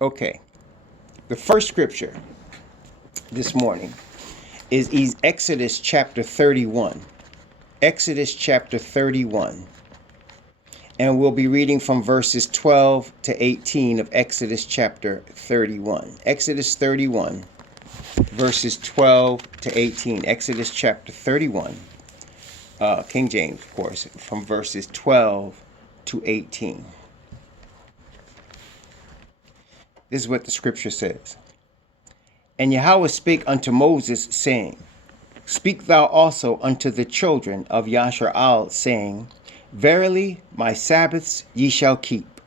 Okay. The first scripture this morning is Exodus chapter 31. Exodus chapter 31. And we'll be reading from verses 12 to 18 of Exodus chapter 31. Exodus 31, verses 12 to 18. Exodus chapter 31, King James, of course, from verses 12 to 18. This is what the scripture says. And Yahweh spake unto Moses, saying, Speak thou also unto the children of Yasharal, saying, Verily my Sabbaths ye shall keep,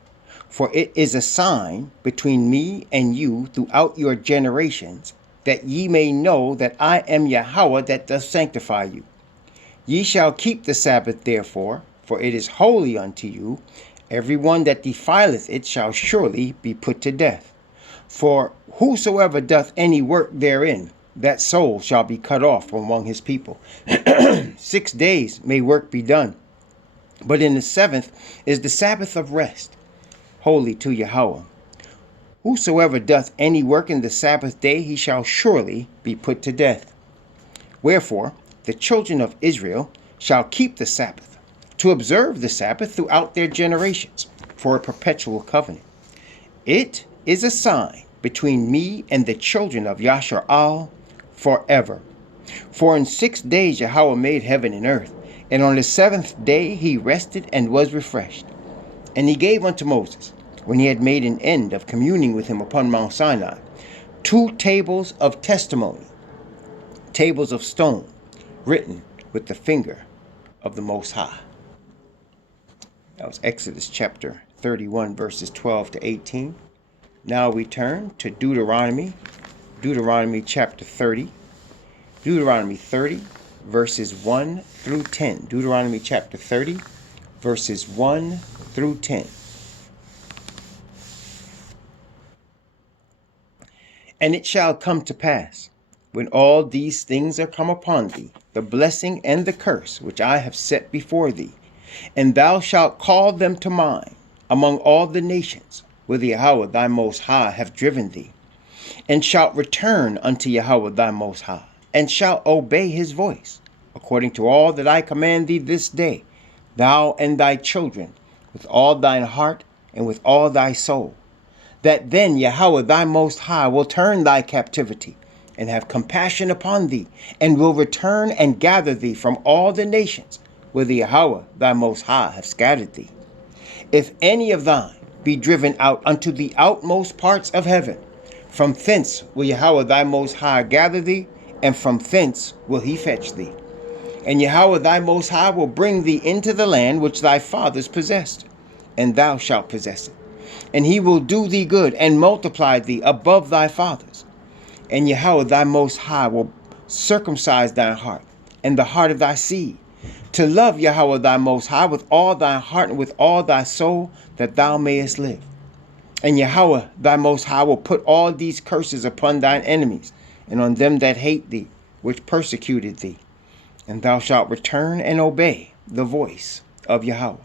for it is a sign between me and you throughout your generations, that ye may know that I am Yahweh that doth sanctify you. Ye shall keep the Sabbath therefore, for it is holy unto you. Every one that defileth it shall surely be put to death. For whosoever doth any work therein, that soul shall be cut off from among his people. 6 days may work be done, but in the seventh is the Sabbath of rest, holy to Yahweh. Whosoever doth any work in the Sabbath day, he shall surely be put to death. Wherefore the children of Israel shall keep the Sabbath, to observe the Sabbath throughout their generations, for a perpetual covenant. It is a sign between me and the children of Yasharal forever. For in 6 days Yahweh made heaven and earth, and on the seventh day he rested and was refreshed. And he gave unto Moses, when he had made an end of communing with him upon Mount Sinai, 2 tables of testimony, tables of stone, written with the finger of the Most High. That was Exodus chapter 31, verses 12 to 18. Now we turn to Deuteronomy chapter 30. Deuteronomy 30, verses 1 through 10. Deuteronomy chapter 30, verses 1 through 10. And it shall come to pass, when all these things are come upon thee, the blessing and the curse which I have set before thee, and thou shalt call them to mind among all the nations, whither Yahweh thy Most High hath driven thee, and shalt return unto Yahweh thy Most High, and shalt obey his voice, according to all that I command thee this day, thou and thy children, with all thine heart and with all thy soul, that then Yahweh thy Most High will turn thy captivity, and have compassion upon thee, and will return and gather thee from all the nations, whither Yahweh thy Most High hath scattered thee. If any of thine be driven out unto the outmost parts of heaven, from thence will Yahweh thy Most High gather thee, and from thence will he fetch thee. And Yahweh thy Most High will bring thee into the land which thy fathers possessed, and thou shalt possess it. And he will do thee good, and multiply thee above thy fathers. And Yahweh thy Most High will circumcise thy heart, and the heart of thy seed, to love Yahweh thy Most High with all thy heart and with all thy soul, that thou mayest live. And Yahweh thy Most High will put all these curses upon thine enemies, and on them that hate thee, which persecuted thee. And thou shalt return and obey the voice of Yahweh,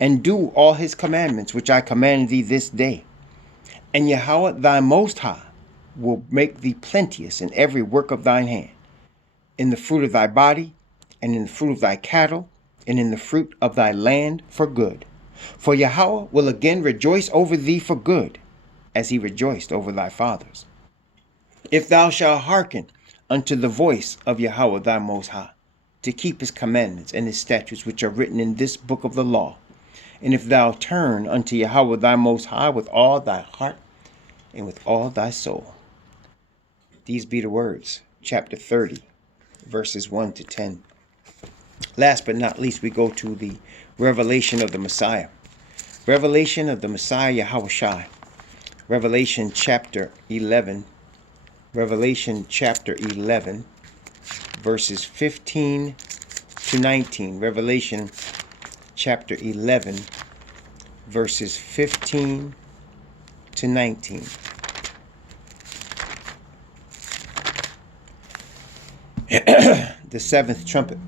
and do all his commandments which I command thee this day. And Yahweh thy Most High will make thee plenteous in every work of thine hand, in the fruit of thy body, and in the fruit of thy cattle, and in the fruit of thy land for good. For Yahweh will again rejoice over thee for good, as he rejoiced over thy fathers. If thou shalt hearken unto the voice of Yahweh thy Most High, to keep his commandments and his statutes which are written in this book of the law, and if thou turn unto Yahweh thy Most High with all thy heart and with all thy soul. These be the words, chapter 30, verses 1 to 10. Last but not least, we go to the revelation of the Messiah. Revelation of the Messiah Yahushua. Revelation chapter 11. Revelation chapter 11, verses 15 to 19. Revelation chapter 11, verses 15 to 19. The seventh trumpet.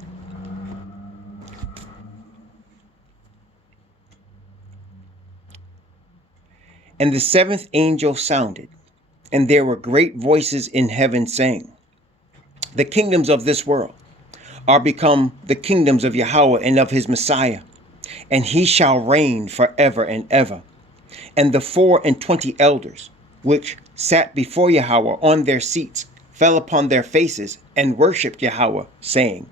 And the seventh angel sounded, and there were great voices in heaven saying, the kingdoms of this world are become the kingdoms of Yahweh and of his Messiah, and he shall reign forever and ever. And the 24 elders, which sat before Yahweh on their seats, fell upon their faces and worshipped Yahweh, saying,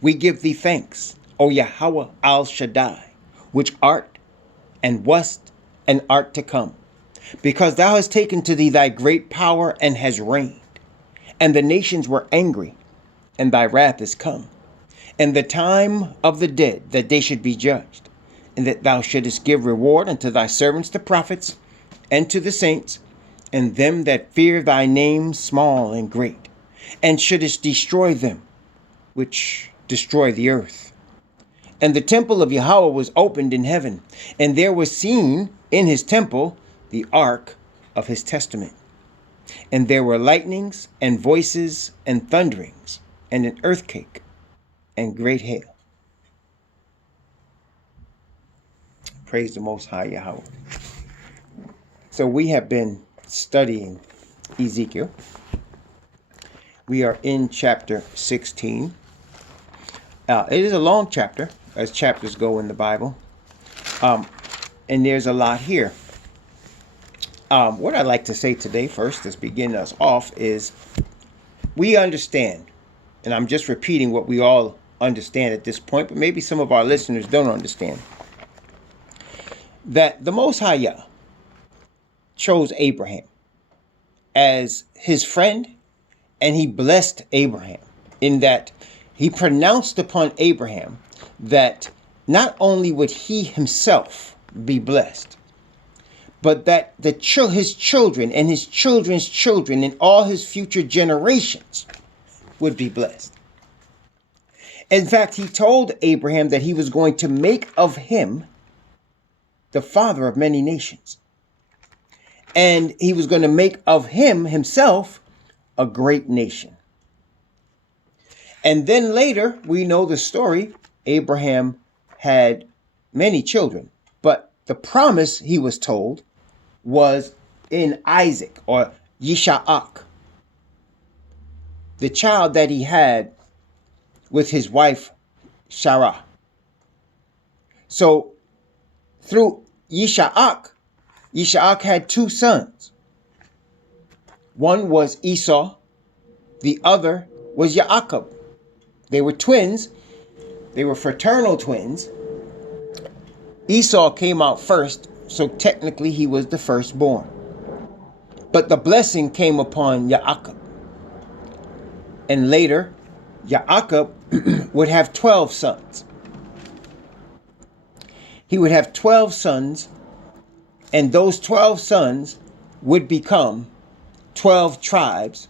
we give thee thanks, O Yahweh al Shaddai, which art and wast and art to come, because thou hast taken to thee thy great power and hast reigned. And the nations were angry, and thy wrath is come, and the time of the dead that they should be judged, and that thou shouldest give reward unto thy servants the prophets, and to the saints, and them that fear thy name, small and great, and shouldest destroy them which destroy the earth. And the temple of Yahweh was opened in heaven, and there was seen in his temple the ark of his testament. And there were lightnings and voices and thunderings and an earthquake and great hail. Praise the Most High Yahweh. So we have been studying Ezekiel. We are in chapter 16. It is a long chapter, as chapters go in the Bible. And there's a lot here. What I'd like to say today first, to begin us off, is we understand, and I'm just repeating what we all understand at this point, but maybe some of our listeners don't understand, that the Most High Yah chose Abraham as his friend, and he blessed Abraham in that he pronounced upon Abraham that not only would he himself be blessed, but that his children and his children's children and all his future generations would be blessed. In fact, he told Abraham that he was going to make of him the father of many nations. And he was going to make of him himself a great nation. And then later, we know the story. Abraham had many children, but the promise, he was told, was in Isaac, or Yisha'ak, the child that he had with his wife Sarah. So through Yisha'ak had two sons. One was Esau, the other was Yaakov. They were twins. They were fraternal twins. Esau came out first, so technically he was the firstborn. But the blessing came upon Yaakov. And later, Yaakov would have 12 sons. He would have 12 sons, and those 12 sons would become 12 tribes,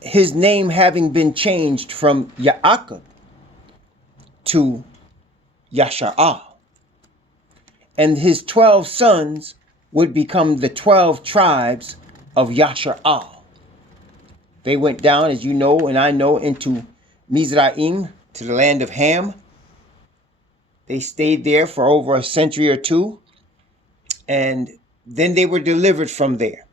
his name having been changed from Yaakov to Yasha'al. And his 12 sons would become the 12 tribes of Yasha'al. They went down, as you know and I know, into Mizraim, to the land of Ham. They stayed there for over a century or two, and then they were delivered from there.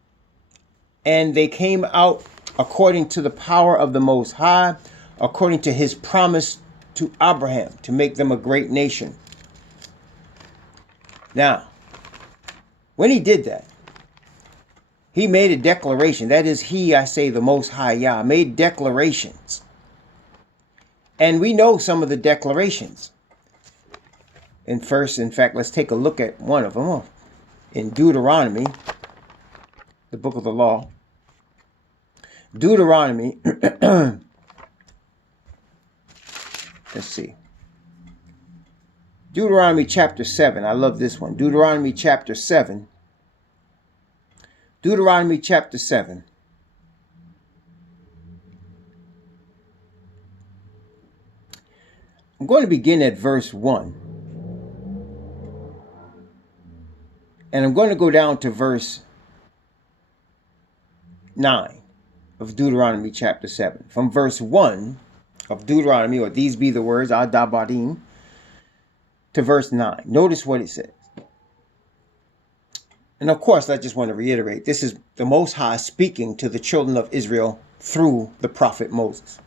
And they came out according to the power of the Most High, according to his promise to Abraham, to make them a great nation. Now, when he did that, he made a declaration. That is, he, I say, the Most High Yah, made declarations. And we know some of the declarations. In fact, let's take a look at one of them. In Deuteronomy, the book of the law. Deuteronomy, let's see. Deuteronomy chapter 7. I love this one. Deuteronomy chapter 7. Deuteronomy chapter 7. I'm going to begin at verse 1. And I'm going to go down to verse 9 of Deuteronomy chapter 7. From verse 1 of Deuteronomy, or these be the words, Adabarim, to verse 9. Notice what it says. And of course, I just want to reiterate, this is the Most High speaking to the children of Israel through the prophet Moses.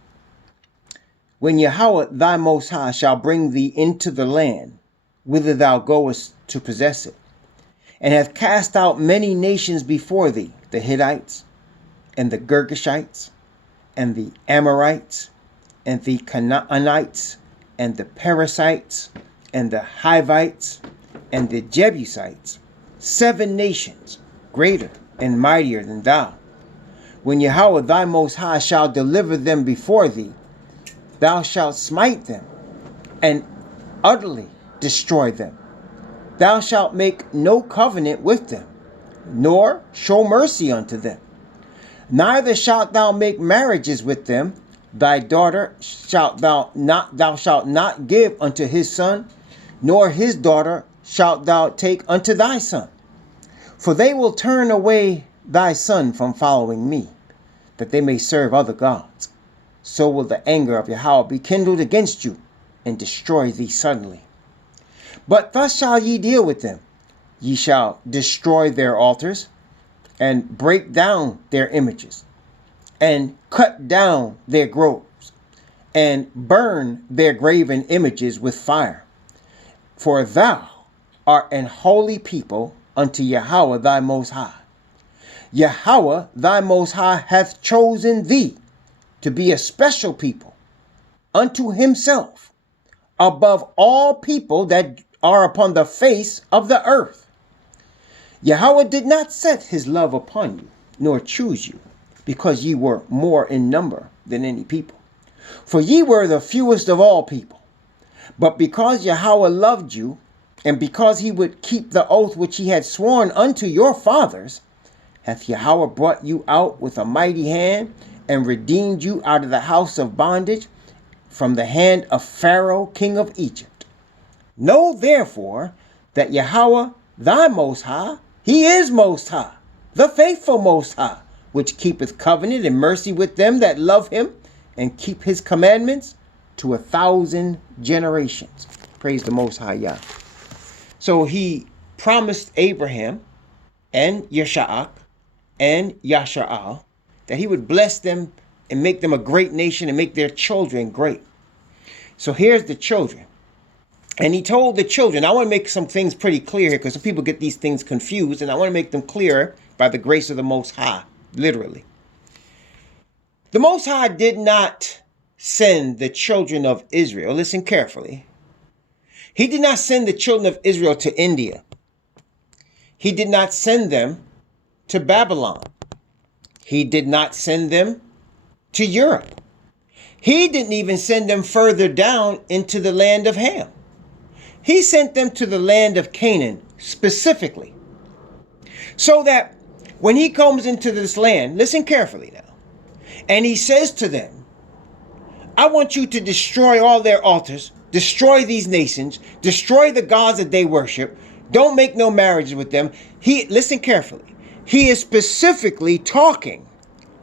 When Yahweh thy Most High shall bring thee into the land, whither thou goest to possess it, and hath cast out many nations before thee, the Hittites, and the Girgashites, and the Amorites, and the Canaanites, and the Perizzites, and the Hivites, and the Jebusites, 7 nations, greater and mightier than thou. When Yahweh thy Most High shall deliver them before thee, thou shalt smite them, and utterly destroy them. Thou shalt make no covenant with them, nor show mercy unto them. Neither shalt thou make marriages with them. Thy daughter thou shalt not give unto his son, nor his daughter shalt thou take unto thy son. For they will turn away thy son from following me, that they may serve other gods. So will the anger of Yahweh be kindled against you, and destroy thee suddenly. But thus shall ye deal with them. Ye shall destroy their altars, and break down their images, and cut down their groves, and burn their graven images with fire. For thou art an holy people unto Yahweh thy Most High. Yahweh thy Most High hath chosen thee to be a special people unto himself, above all people that are upon the face of the earth. Yahweh did not set his love upon you, nor choose you, because ye were more in number than any people. For ye were the fewest of all people. But because Yahweh loved you, and because he would keep the oath which he had sworn unto your fathers, hath Yahweh brought you out with a mighty hand, and redeemed you out of the house of bondage, from the hand of Pharaoh king of Egypt. Know therefore that Yahweh thy Most High, he is Most High, the faithful Most High, which keepeth covenant and mercy with them that love him, and keep his commandments to 1,000 generations. Praise the Most High Yah. So he promised Abraham and Yishak and Yasha'al that he would bless them and make them a great nation and make their children great. So here's the children. And he told the children, I want to make some things pretty clear here, because some people get these things confused, and I want to make them clearer by the grace of the Most High, literally. The Most High did not send the children of Israel, listen carefully. He did not send the children of Israel to India. He did not send them to Babylon. He did not send them to Europe. He didn't even send them further down into the land of Ham. He sent them to the land of Canaan specifically. So that when he comes into this land, listen carefully now, and he says to them, I want you to destroy all their altars, destroy these nations, destroy the gods that they worship, don't make no marriages with them. Listen carefully. He is specifically talking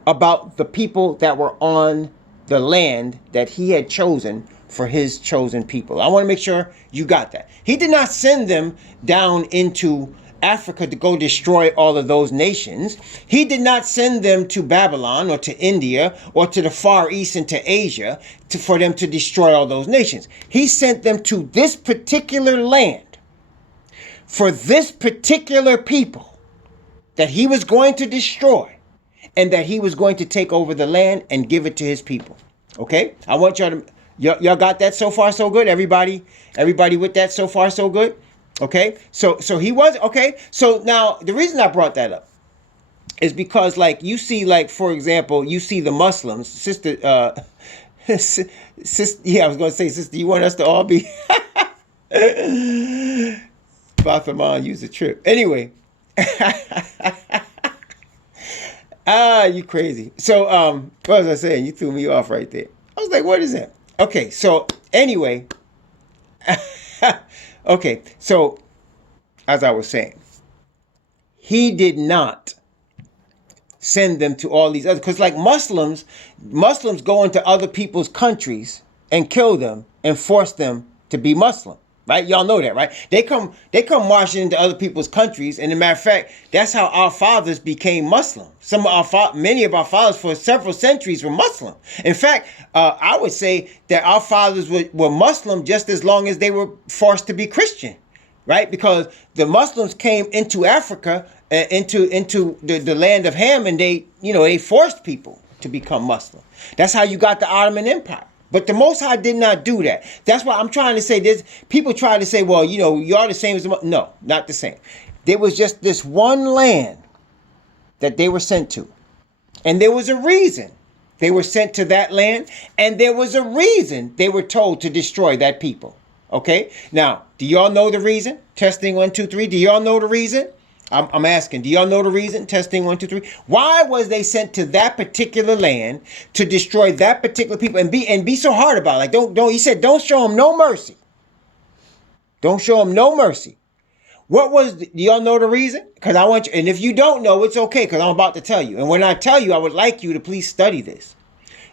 about the people that were on the land that he had chosen for his chosen people. I want to make sure you got that. He did not send them down into Africa to go destroy all of those nations. He did not send them to Babylon or to India or to the Far East and to Asia for them to destroy all those nations. He sent them to this particular land for this particular people that he was going to destroy, and that he was going to take over the land and give it to his people. Okay? I want y'all to, y'all got that so far so good? Everybody with that so far so good? Okay? So he was, okay? So now the reason I brought that up is because, like, you see, like, for example, you see the Muslims, sister, yeah, I was going to say, sister, you want us to all be Fathaman use a trip. Anyway. You crazy. So, what was I saying? You threw me off right there. I was like, what is that? Okay, so anyway. Okay, so as I was saying, he did not send them to all these other, because like Muslims go into other people's countries and kill them and force them to be Muslim. Right? Y'all know that, right? They come marching into other people's countries, and as a matter of fact, that's how our fathers became Muslim. Many of our fathers for several centuries were Muslim. In fact, I would say that our fathers were Muslim just as long as they were forced to be Christian, right? Because the Muslims came into Africa, into the land of Ham, and they forced people to become Muslim. That's how you got the Ottoman Empire. But the Most High did not do that. That's why I'm trying to say this. People try to say, well, you're the same as the Muslims. No, not the same. There was just this one land that they were sent to. And there was a reason they were sent to that land. And there was a reason they were told to destroy that people. Okay? Now, do y'all know the reason? Testing 1, 2, 3. Do y'all know the reason? I'm asking, do y'all know the reason? Testing 1, 2, 3. Why was they sent to that particular land to destroy that particular people and be so hard about it? Like, he said, don't show them no mercy. Don't show them no mercy. Do y'all know the reason? Because I want you, and if you don't know, it's okay, because I'm about to tell you. And when I tell you, I would like you to please study this.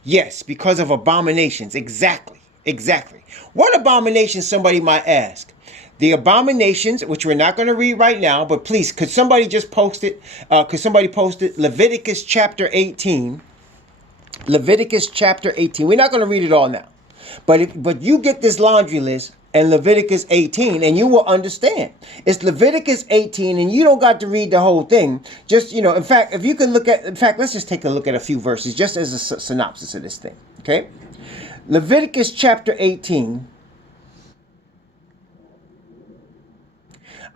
Yes, because of abominations. Exactly. What abominations, somebody might ask? The abominations, which we're not going to read right now, but please, could somebody just post it? Could somebody post it? Leviticus chapter 18. Leviticus chapter 18. We're not going to read it all now. But you get this laundry list and Leviticus 18, and you will understand. It's Leviticus 18, and you don't got to read the whole thing. Just, in fact, if you can let's just take a look at a few verses, just as a synopsis of this thing. Okay? Leviticus chapter 18.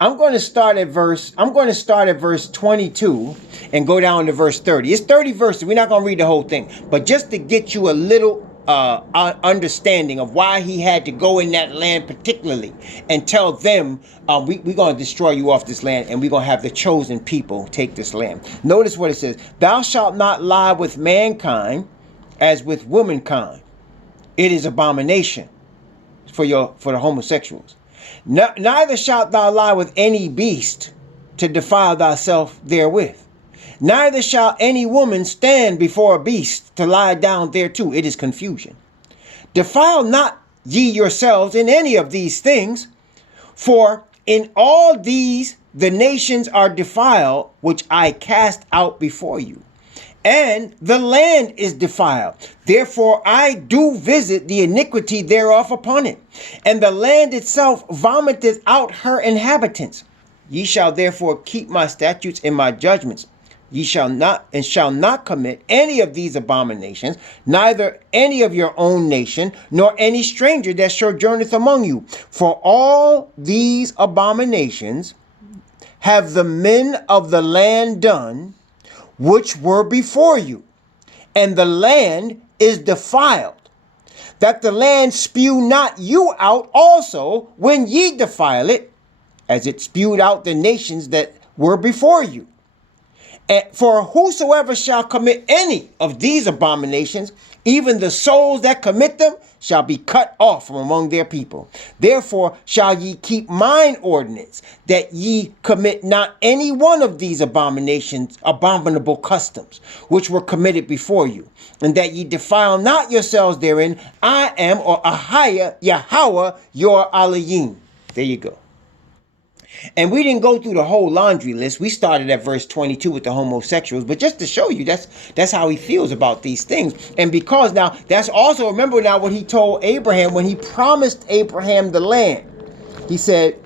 I'm going to start at verse 22 and go down to verse 30. It's 30 verses. We're not going to read the whole thing. But just to get you a little understanding of why he had to go in that land particularly and tell them, we're going to destroy you off this land, and we're going to have the chosen people take this land. Notice what it says. Thou shalt not lie with mankind as with womankind. It is abomination for the homosexuals. Neither shalt thou lie with any beast to defile thyself therewith. Neither shall any woman stand before a beast to lie down thereto. It is confusion. Defile not ye yourselves in any of these things, for in all these the nations are defiled, which I cast out before you. And the land is defiled. Therefore I do visit the iniquity thereof upon it. And the land itself vomiteth out her inhabitants. Ye shall therefore keep my statutes and my judgments. Ye shall not commit any of these abominations, neither any of your own nation, nor any stranger that sojourneth among you. For all these abominations have the men of the land done, which were before you, and the land is defiled, that the land spew not you out also when ye defile it, as it spewed out the nations that were before you. And for whosoever shall commit any of these abominations, even the souls that commit them shall be cut off from among their people. Therefore shall ye keep mine ordinance, that ye commit not any one of these abominable customs, which were committed before you, and that ye defile not yourselves therein. I am, or Ahaya, Yahweh, your Elohim. There you go. And we didn't go through the whole laundry list. We started at verse 22 with the homosexuals. But just to show you, that's how he feels about these things. And because now, that's also, remember now what he told Abraham when he promised Abraham the land. He said,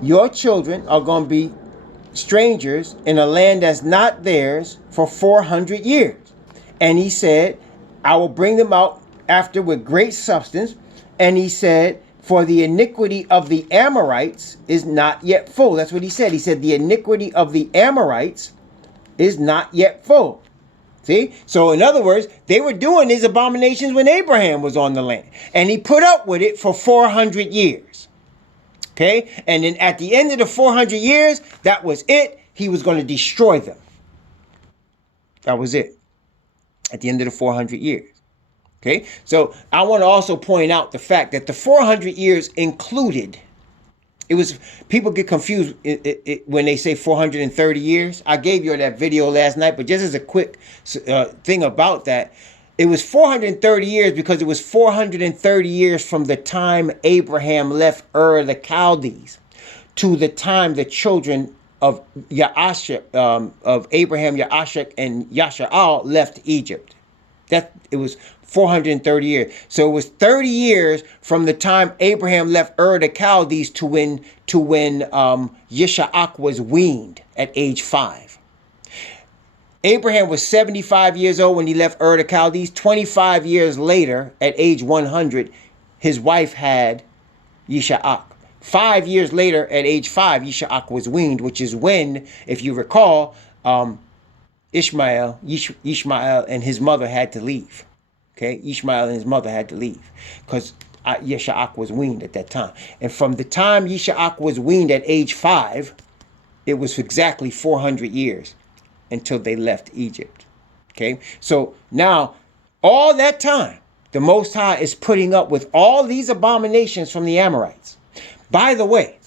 your children are going to be strangers in a land that's not theirs for 400 years. And he said, I will bring them out after with great substance. And he said, for the iniquity of the Amorites is not yet full. That's what he said. He said the iniquity of the Amorites is not yet full. See? So in other words, they were doing these abominations when Abraham was on the land. And he put up with it for 400 years. Okay? And then at the end of the 400 years, that was it. He was going to destroy them. That was it. At the end of the 400 years. Okay, so I want to also point out the fact that the 400 years included, people get confused when they say 430 years. I gave you that video last night, but just as a quick thing about that, It was 430 years because it was 430 years from the time Abraham left Ur of the Chaldees to the time the children of of Abraham, Yaashak, and Yasha'al left Egypt. It was 430 years. So it was 30 years from the time Abraham left Ur of the Chaldees to when Yisha'ak was weaned at age 5. Abraham was 75 years old when he left Ur of the Chaldees. 25 years later, at age 100, his wife had Yisha'ak. 5 years later, at age 5, Yisha'ak was weaned, which is when, if you recall, Ishmael and his mother had to leave. Okay, Ishmael and his mother had to leave because Yisha'ak was weaned at that time. And from the time Yisha'ak was weaned at age 5, it was exactly 400 years until they left Egypt. Okay, so now all that time, the Most High is putting up with all these abominations from the Amorites. By the way,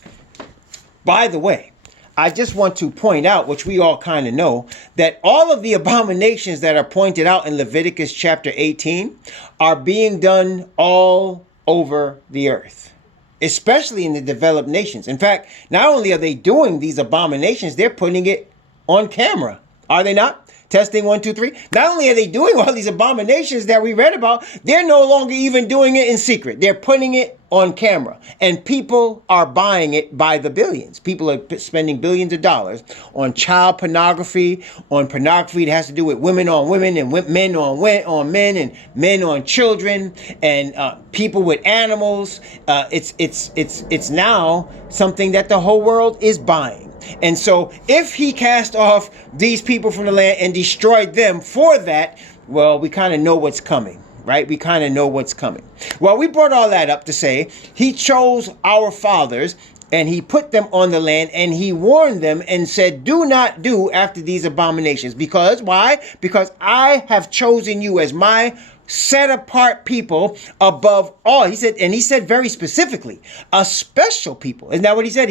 I just want to point out, which we all kind of know, that all of the abominations that are pointed out in Leviticus chapter 18 are being done all over the earth, especially in the developed nations. In fact, not only are they doing these abominations, they're putting it on camera. Are they not? Testing 1, 2, 3. Not only are they doing all these abominations that we read about, they're no longer even doing it in secret. They're putting it on camera. And people are buying it by the billions. People are spending billions of dollars on child pornography, on pornography that has to do with women on women and men on men and men on children and people with animals. It's now something that the whole world is buying. And so if he cast off these people from the land and destroyed them for that, well, we kind of know what's coming, right? We kind of know what's coming. Well, we brought all that up to say he chose our fathers and he put them on the land and he warned them and said, do not do after these abominations. Because why? Because I have chosen you as my set apart people above all. He said very specifically, a special people. Isn't that what he said?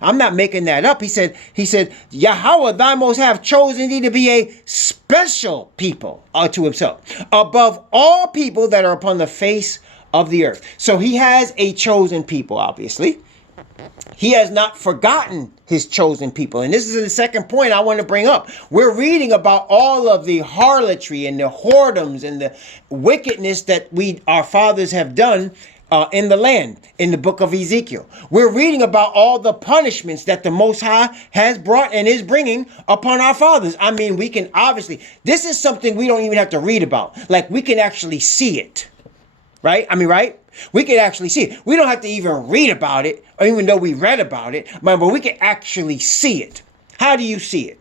I'm not making that up. He said, Yahweh, thy most have chosen thee to be a special people unto himself, above all people that are upon the face of the earth. So he has a chosen people, obviously. He has not forgotten his chosen people. And this is the second point I want to bring up. We're reading about all of the harlotry and the whoredoms and the wickedness that our fathers have done in the land in the book of Ezekiel. We're reading about all the punishments that the Most High has brought and is bringing upon our fathers. I mean, we can obviously, this is something we don't even have to read about. Like, we can actually see it. Right? I mean, right? We can actually see it. We don't have to even read about it, or even though we read about it, but we can actually see it. How do you see it?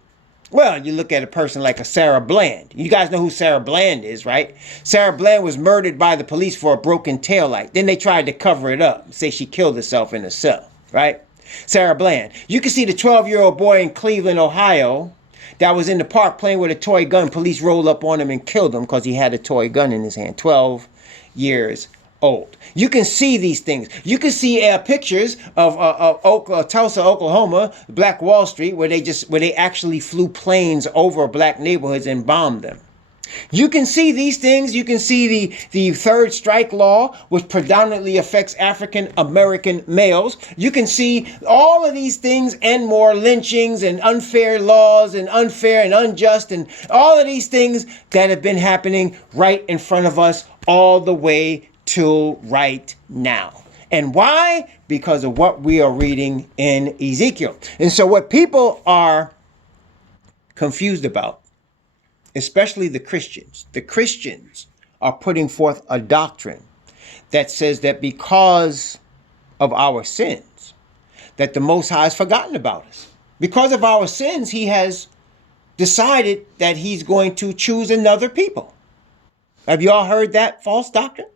Well, you look at a person like a Sarah Bland. You guys know who Sarah Bland is, right? Sarah Bland was murdered by the police for a broken taillight. Then they tried to cover it up, say she killed herself in a cell, right? Sarah Bland. You can see the 12-year-old boy in Cleveland, Ohio, that was in the park playing with a toy gun. Police rolled up on him and killed him because he had a toy gun in his hand. 12 years old. You can see these things. You can see pictures of Tulsa, Oklahoma, Black Wall Street, where they actually flew planes over black neighborhoods and bombed them. You can see these things. You can see the third strike law, which predominantly affects African American males. You can see all of these things and more, lynchings and unfair laws and unfair and unjust and all of these things that have been happening right in front of us all the way till right now. And why? Because of what we are reading in Ezekiel. And so what people are confused about, especially the Christians are putting forth a doctrine that says that because of our sins, that the Most High has forgotten about us. Because of our sins, he has decided that he's going to choose another people. Have you all heard that false doctrine?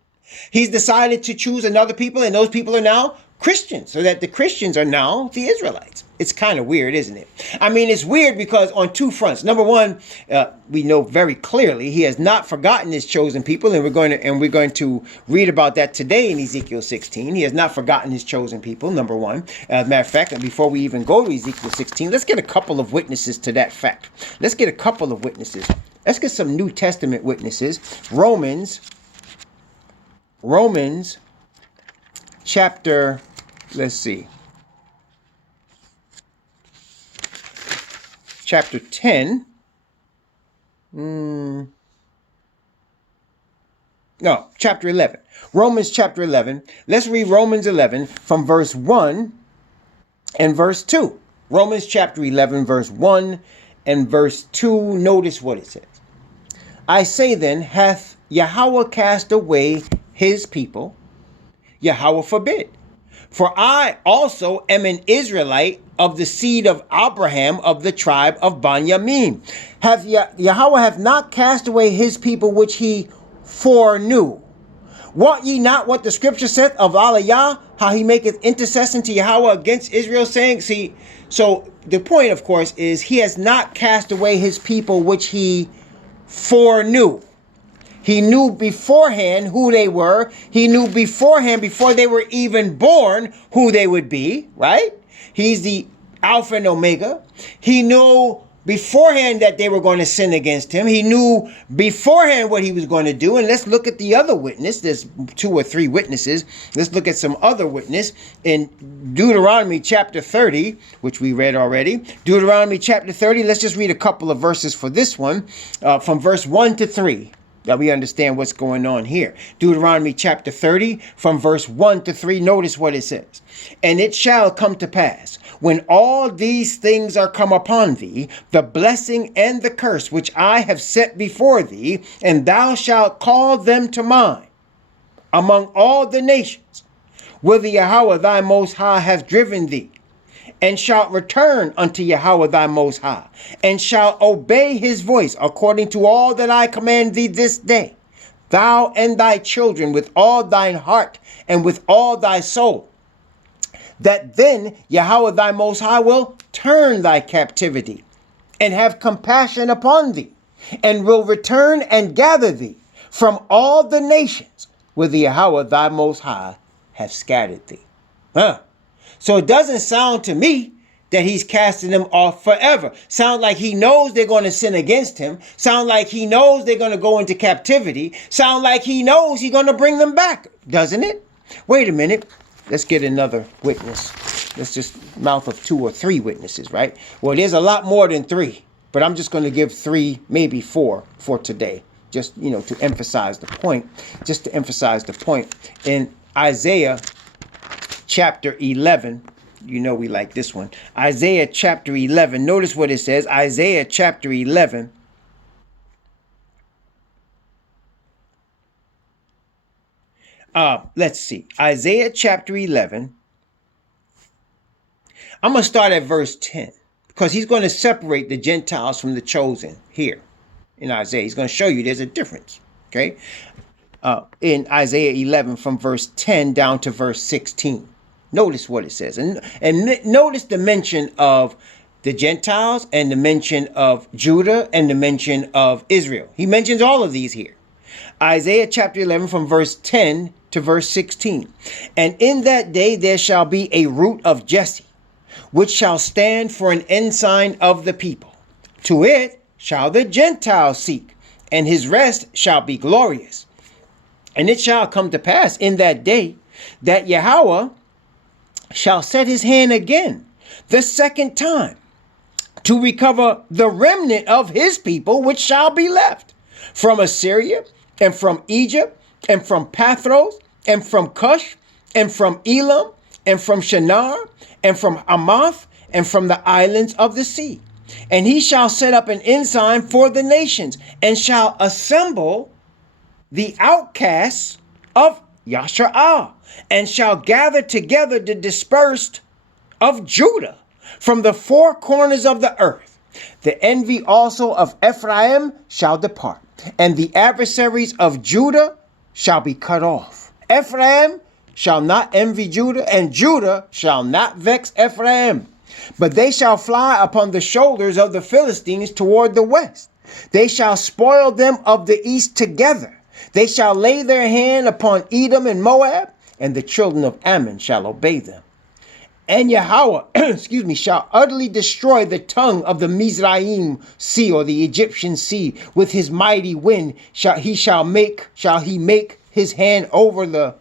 He's decided to choose another people, and those people are now Christians, so that the Christians are now the Israelites. It's kind of weird, isn't it? I mean, it's weird because on two fronts. Number one, we know very clearly he has not forgotten his chosen people, and we're going to read about that today in Ezekiel 16. He has not forgotten his chosen people. Number one. As a matter of fact, before we even go to Ezekiel 16, let's get a couple of witnesses to that fact. Let's get a couple of witnesses. Let's get some New Testament witnesses. Romans chapter, let's see, chapter 10. No, chapter 11. Romans chapter 11. Let's read Romans 11 from verse 1 and verse 2. Romans chapter 11, verse 1 and verse 2. Notice what it says. I say then, hath Yahweh cast away his people? Yahweh forbid. For I also am an Israelite of the seed of Abraham of the tribe of Benjamin. Yahweh hath not cast away his people which he foreknew. Wot ye not what the scripture saith of Allah, how he maketh intercession to Yahweh against Israel, saying, see, so the point, of course, is he has not cast away his people which he foreknew. He knew beforehand who they were. He knew beforehand, before they were even born, who they would be, right? He's the Alpha and Omega. He knew beforehand that they were going to sin against him. He knew beforehand what he was going to do. And let's look at the other witness. There's 2 or 3 witnesses. Let's look at some other witness in Deuteronomy chapter 30, which we read already. Deuteronomy chapter 30. Let's just read a couple of verses for this one, from verse 1 to 3. That we understand what's going on here. Deuteronomy chapter 30 from verse 1 to 3. Notice what it says. And it shall come to pass, when all these things are come upon thee, the blessing and the curse which I have set before thee, and thou shalt call them to mind among all the nations, whither Yahweh thy most high hath driven thee, and shalt return unto Yahweh thy most high, and shalt obey his voice according to all that I command thee this day, thou and thy children with all thine heart and with all thy soul, that then Yahweh thy most high will turn thy captivity and have compassion upon thee, and will return and gather thee from all the nations whither Yahweh thy most high hath scattered thee. So it doesn't sound to me that he's casting them off forever. Sound like he knows they're going to sin against him. Sound like he knows they're going to go into captivity. Sound like he knows he's going to bring them back, doesn't it? Wait a minute. Let's get another witness. Let's just mouth of 2 or 3 witnesses, right? Well, there's a lot more than 3, but I'm just going to give 3, maybe 4 for today. Just, to emphasize the point. Just to emphasize the point. In Isaiah chapter 11, we like this one. Isaiah chapter 11. Notice what it says. Isaiah chapter 11. Let's see. Isaiah chapter 11. I'm going to start at verse 10, because he's going to separate the Gentiles from the chosen here in Isaiah. He's going to show you there's a difference. Okay. In Isaiah 11 from verse 10 down to verse 16. Notice what it says. And notice the mention of the Gentiles and the mention of Judah and the mention of Israel. He mentions all of these here. Isaiah chapter 11 from verse 10 to verse 16. And in that day there shall be a root of Jesse, which shall stand for an ensign of the people. To it shall the Gentiles seek, and his rest shall be glorious. And it shall come to pass in that day that Yahweh shall set his hand again the second time to recover the remnant of his people which shall be left from Assyria and from Egypt and from Pathros and from Cush and from Elam and from Shinar and from Hamath and from the islands of the sea. And he shall set up an ensign for the nations, and shall assemble the outcasts of Yashar'ah, and shall gather together the dispersed of Judah from the 4 corners of the earth. The envy also of Ephraim shall depart, and the adversaries of Judah shall be cut off. Ephraim shall not envy Judah, and Judah shall not vex Ephraim. But they shall fly upon the shoulders of the Philistines toward the west. They shall spoil them of the east together. They shall lay their hand upon Edom and Moab, and the children of Ammon shall obey them. And Yahweh, excuse me, shall utterly destroy the tongue of the Mizraim sea, or the Egyptian sea, with his mighty wind. Shall he make his hand over the,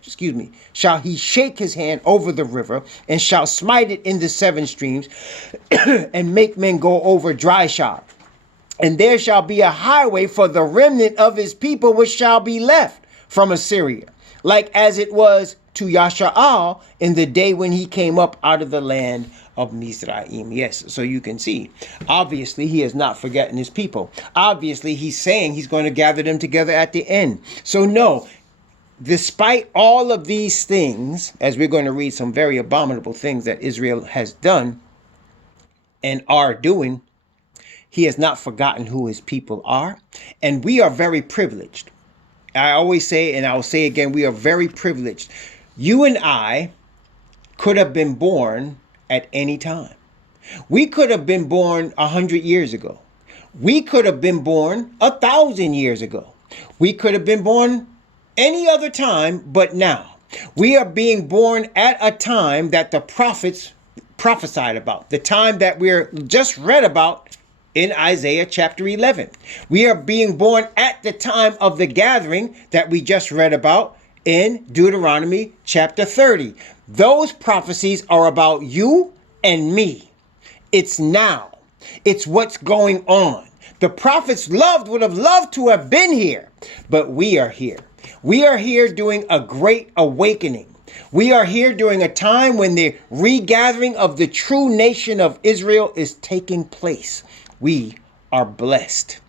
shall he shake his hand over the river, and shall smite it in the seven streams, and make men go over dry shod. And there shall be a highway for the remnant of his people, which shall be left from Assyria, like as it was to Yasha'al in the day when he came up out of the land of Mizraim. Yes, so you can see, obviously he has not forgotten his people. Obviously he's saying he's going to gather them together at the end. So no, despite all of these things, as we're going to read some very abominable things that Israel has done and are doing, he has not forgotten who his people are. And we are very privileged. I always say, and I'll say again, we are very privileged. You and I could have been born at any time. We could have been born 100 years ago. We could have been born 1,000 years ago. We could have been born any other time but now. We are being born at a time that the prophets prophesied about, the time that we're just read about in Isaiah chapter 11. We are being born at the time of the gathering that we just read about in Deuteronomy chapter 30. Those prophecies are about you and me. It's now. It's what's going on. The prophets would have loved to have been here, but we are here. We are here doing a great awakening. We are here during a time when the regathering of the true nation of Israel is taking place. We are blessed.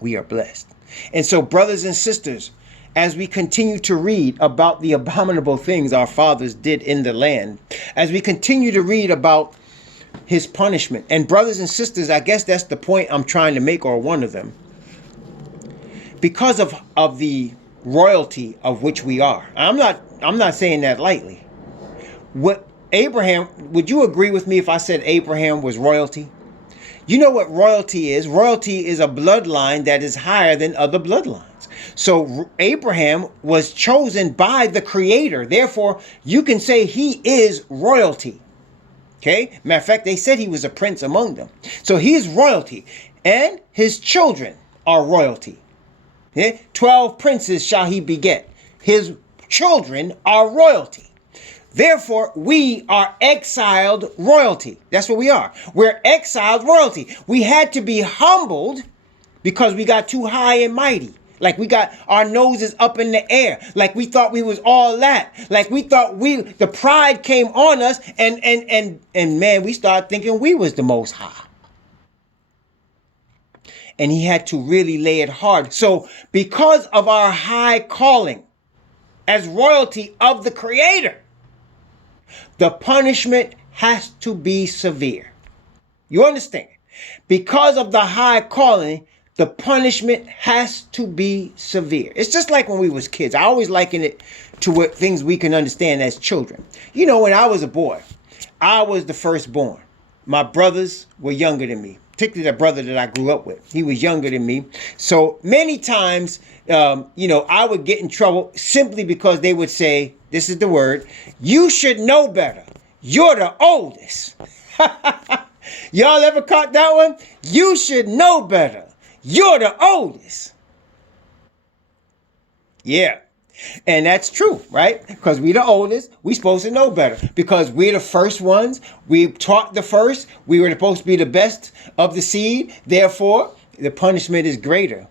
We are blessed. And so, brothers and sisters, as we continue to read about the abominable things our fathers did in the land, as we continue to read about his punishment, and brothers and sisters, I guess that's the point I'm trying to make, or one of them, because of the royalty of which we are. I'm not saying that lightly. What Abraham, would you agree with me if I said Abraham was royalty? You know what royalty is? Royalty is a bloodline that is higher than other bloodlines. So Abraham was chosen by the Creator. Therefore, you can say he is royalty. Okay? Matter of fact, they said he was a prince among them. So he is royalty. And his children are royalty. 12 princes shall he beget. His children are royalty. Therefore, we are exiled royalty. That's what we are. We're exiled royalty. We had to be humbled because we got too high and mighty. Like we got our noses up in the air. Like we thought we was all that. Like we thought the pride came on us and man, we started thinking we was the most high. And he had to really lay it hard. So because of our high calling as royalty of the Creator, the punishment has to be severe. You understand? Because of the high calling, the punishment has to be severe. It's just like when we was kids. I always liken it to what things we can understand as children. You know, when I was a boy, I was the firstborn. My brothers were younger than me, particularly the brother that I grew up with. He was younger than me. So many times, I would get in trouble simply because they would say, this is the word, you should know better. You're the oldest. Y'all ever caught that one? You should know better. You're the oldest. Yeah. And that's true, right? Because we're the oldest. We're supposed to know better. Because we're the first ones. We taught the first. We were supposed to be the best of the seed. Therefore, the punishment is greater.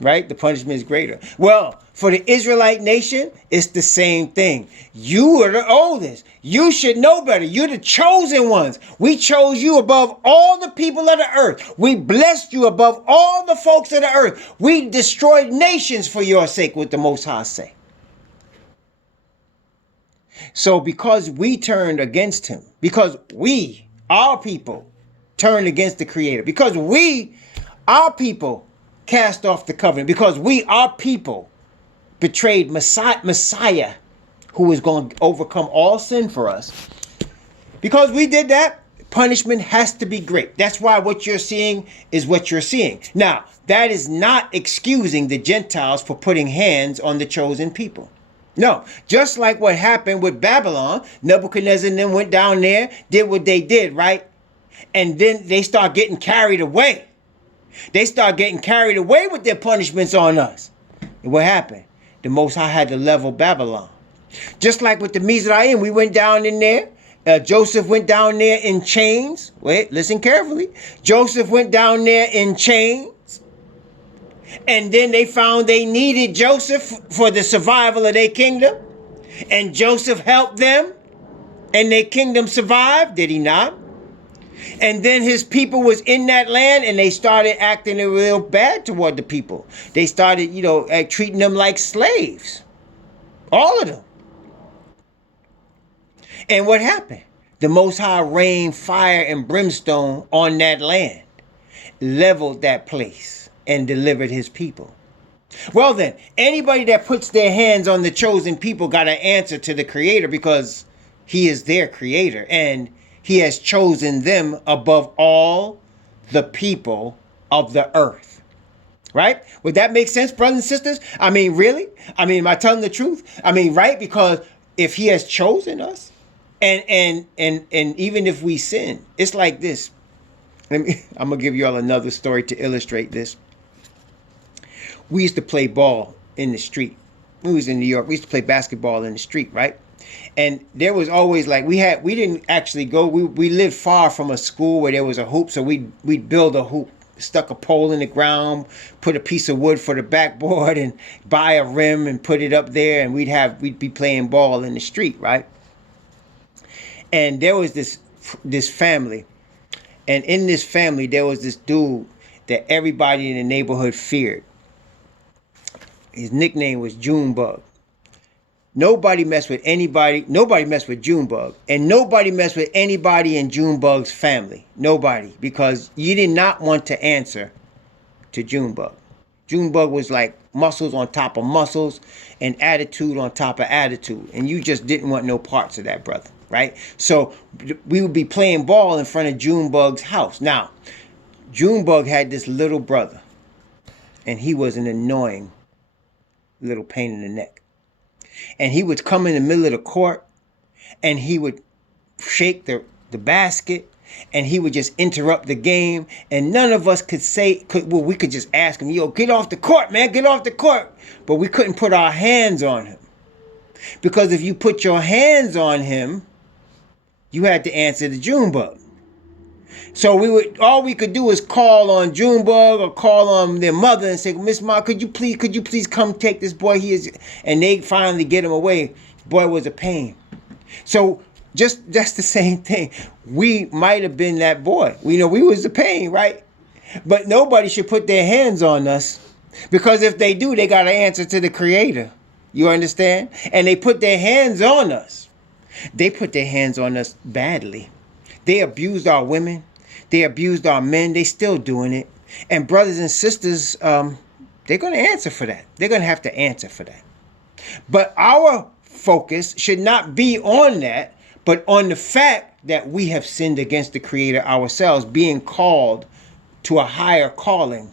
Right? The punishment is greater. Well, for the Israelite nation, it's the same thing. You are the oldest. You should know better. You're the chosen ones. We chose you above all the people of the earth. We blessed you above all the folks of the earth. We destroyed nations for your sake, what the Most High say. So because we turned against him, because we, our people, turned against the Creator, because we, our people, cast off the covenant, because we, our people, betrayed Messiah, who is going to overcome all sin for us. Because we did that, punishment has to be great. That's why what you're seeing is what you're seeing. Now, that is not excusing the Gentiles for putting hands on the chosen people. No, just like what happened with Babylon, Nebuchadnezzar and them went down there, did what they did, right? And then they start getting carried away. They start getting carried away with their punishments on us. And what happened? The Most High had to level Babylon. Just like with the Mizraim, we went down in there. Joseph went down there in chains. Wait, listen carefully. Joseph went down there in chains. And then they found they needed Joseph for the survival of their kingdom. And Joseph helped them. And their kingdom survived, did he not? And then his people was in that land and they started acting real bad toward the people. They started, treating them like slaves. All of them. And what happened? The Most High rained fire and brimstone on that land, leveled that place, and delivered his people. Well then, anybody that puts their hands on the chosen people got an answer to the Creator, because he is their Creator and he has chosen them above all the people of the earth. Right? Would that make sense, brothers and sisters? I mean, really? I mean, am I telling the truth? I mean, right? Because if he has chosen us, and even if we sin, it's like this. I'm gonna give you all another story to illustrate this. We used to play ball in the street. We was in New York. We used to play basketball in the street, right? And there was always like we didn't actually go. We lived far from a school where there was a hoop, so we'd build a hoop, stuck a pole in the ground, put a piece of wood for the backboard, and buy a rim and put it up there, and we'd be playing ball in the street, right? And there was this family, and in this family there was this dude that everybody in the neighborhood feared. His nickname was Junebug. Nobody messed with anybody. Nobody messed with Junebug. And nobody messed with anybody in Junebug's family. Nobody. Because you did not want to answer to Junebug. Junebug was like muscles on top of muscles and attitude on top of attitude. And you just didn't want no parts of that brother. Right? So we would be playing ball in front of Junebug's house. Now, Junebug had this little brother. And he was an annoying little pain in the neck. And he would come in the middle of the court and he would shake the basket and he would just interrupt the game. And none of us we could just ask him, yo, get off the court, man, get off the court. But we couldn't put our hands on him. Because if you put your hands on him, you had to answer the Junebug. So all we could do is call on Junebug or call on their mother and say, Miss Ma, could you please come take this boy? And they finally get him away. Boy was a pain. So that's the same thing. We might have been that boy. We was a pain, right? But nobody should put their hands on us, because if they do, they got to answer to the Creator. You understand? And they put their hands on us. They put their hands on us badly. They abused our women. They abused our men. They still doing it. And brothers and sisters, they're going to answer for that. They're going to have to answer for that. But our focus should not be on that, but on the fact that we have sinned against the Creator ourselves, being called to a higher calling.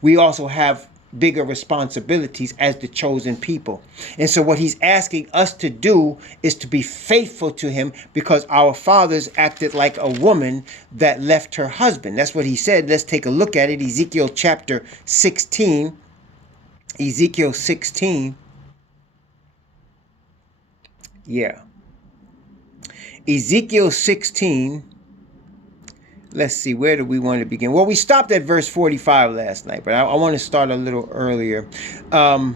We also have bigger responsibilities as the chosen people. And so what he's asking us to do is to be faithful to him, because our fathers acted like a woman that left her husband. That's what he said. Let's take a look at it. Ezekiel chapter 16. Ezekiel 16. Yeah. Ezekiel 16. Let's see, where do we want to begin? Well, we stopped at verse 45 last night, but I want to start a little earlier. I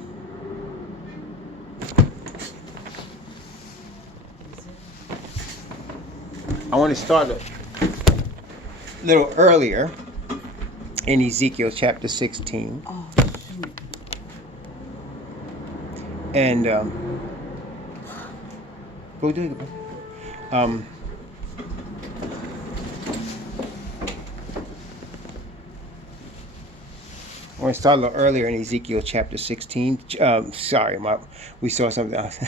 want to start a little earlier in Ezekiel chapter 16. Oh, shoot. And go do it. I want to start a little earlier in Ezekiel chapter 16. Sorry, we saw something else.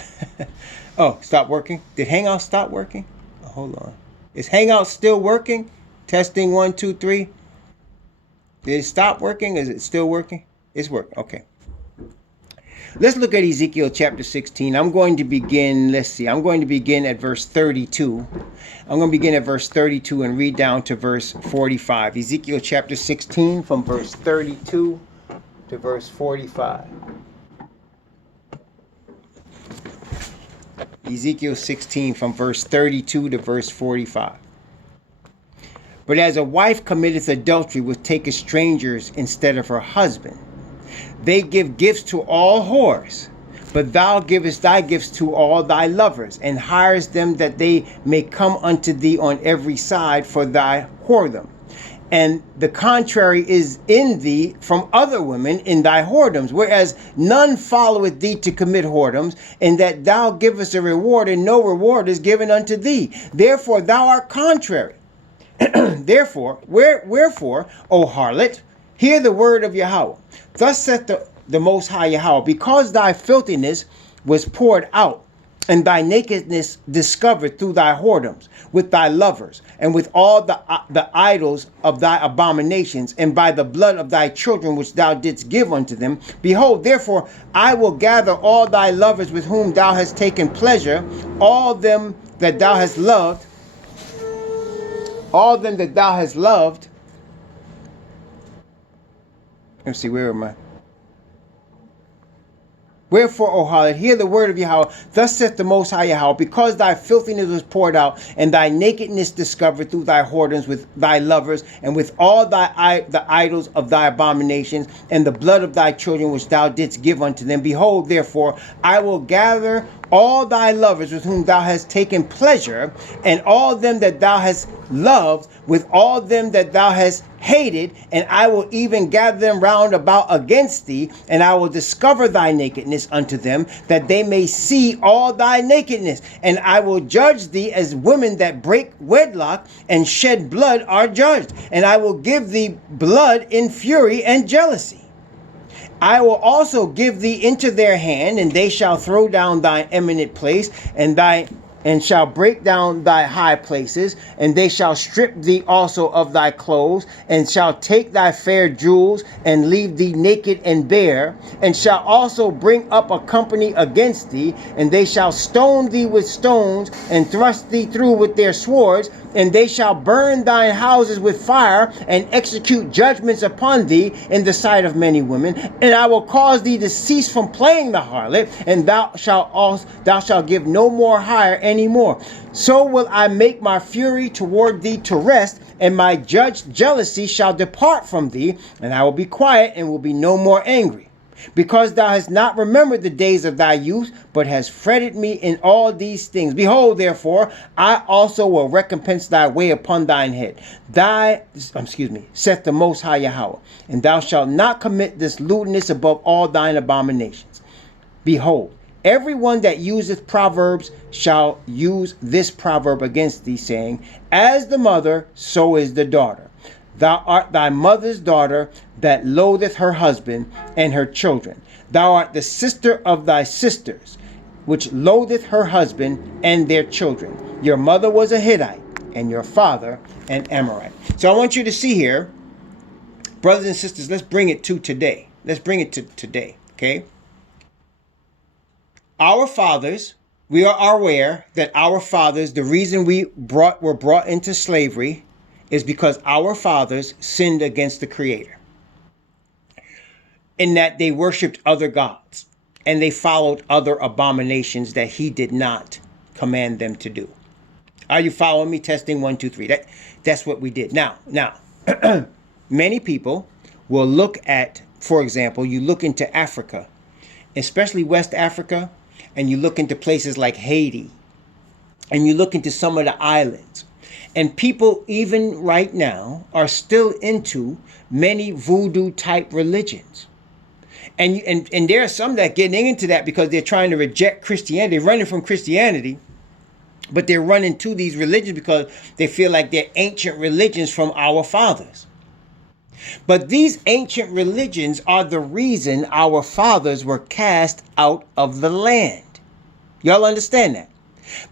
Oh, stop working? Did Hangout stop working? Oh, hold on. Is Hangout still working? Testing 1, 2, 3. Did it stop working? Is it still working? It's working. Okay. Let's look at Ezekiel chapter 16. I'm going to begin, I'm going to begin at verse 32. I'm going to begin at verse 32 and read down to verse 45. Ezekiel chapter 16 from verse 32 to verse 45. Ezekiel 16 from verse 32 to verse 45. But as a wife committeth adultery with taketh strangers instead of her husband, they give gifts to all whores, but thou givest thy gifts to all thy lovers, and hirest them that they may come unto thee on every side for thy whoredom. And the contrary is in thee from other women in thy whoredoms, whereas none followeth thee to commit whoredoms, and that thou givest a reward, and no reward is given unto thee. Therefore thou art contrary. Therefore, wherefore, O harlot, hear the word of Yahweh. Thus saith the Most High Yahweh, because thy filthiness was poured out, and thy nakedness discovered through thy whoredoms, with thy lovers, and with all the idols of thy abominations, and by the blood of thy children which thou didst give unto them. Behold, therefore, I will gather all thy lovers with whom thou hast taken pleasure, all them that thou hast loved, all them that thou hast loved. Let's see, where am I? Wherefore, O harlot, hear the word of Yahweh. Thus saith the Most High Yahweh, because thy filthiness was poured out, and thy nakedness discovered through thy whoredoms with thy lovers, and with all the idols of thy abominations, and the blood of thy children which thou didst give unto them. Behold, therefore, I will gather all thy lovers with whom thou hast taken pleasure, and all them that thou hast loved, with all them that thou hast hated, and I will even gather them round about against thee, and I will discover thy nakedness unto them, that they may see all thy nakedness. And I will judge thee as women that break wedlock and shed blood are judged, and I will give thee blood in fury and jealousy. I will also give thee into their hand, and they shall throw down thy eminent place, and shall break down thy high places, and they shall strip thee also of thy clothes, and shall take thy fair jewels, and leave thee naked and bare, and shall also bring up a company against thee, and they shall stone thee with stones, and thrust thee through with their swords, and they shall burn thine houses with fire, and execute judgments upon thee in the sight of many women. And I will cause thee to cease from playing the harlot, and thou shalt give no more hire any more. So will I make my fury toward thee to rest, and my jealousy shall depart from thee, and I will be quiet and will be no more angry. Because thou hast not remembered the days of thy youth, but hast fretted me in all these things. Behold, therefore, I also will recompense thy way upon thine head. Saith the Most High Yahweh, and thou shalt not commit this lewdness above all thine abominations. Behold, everyone that useth proverbs shall use this proverb against thee, saying, as the mother, so is the daughter. Thou art thy mother's daughter that loatheth her husband and her children. Thou art the sister of thy sisters, which loatheth her husband and their children. Your mother was a Hittite, and your father an Amorite. So I want you to see here, brothers and sisters, let's bring it to today. Let's bring it to today, okay? Our fathers, we are aware that our fathers, the reason were brought into slavery is because our fathers sinned against the Creator, in that they worshipped other gods and they followed other abominations that he did not command them to do. Are you following me? Testing 1, 2, 3. That's what we did. Now, many people will look at, for example, you look into Africa, especially West Africa, and you look into places like Haiti, and you look into some of the islands. And people, even right now, are still into many voodoo type religions. And there are some that are getting into that because they're trying to reject Christianity. They're running from Christianity, but they're running to these religions because they feel like they're ancient religions from our fathers. But these ancient religions are the reason our fathers were cast out of the land. Y'all understand that?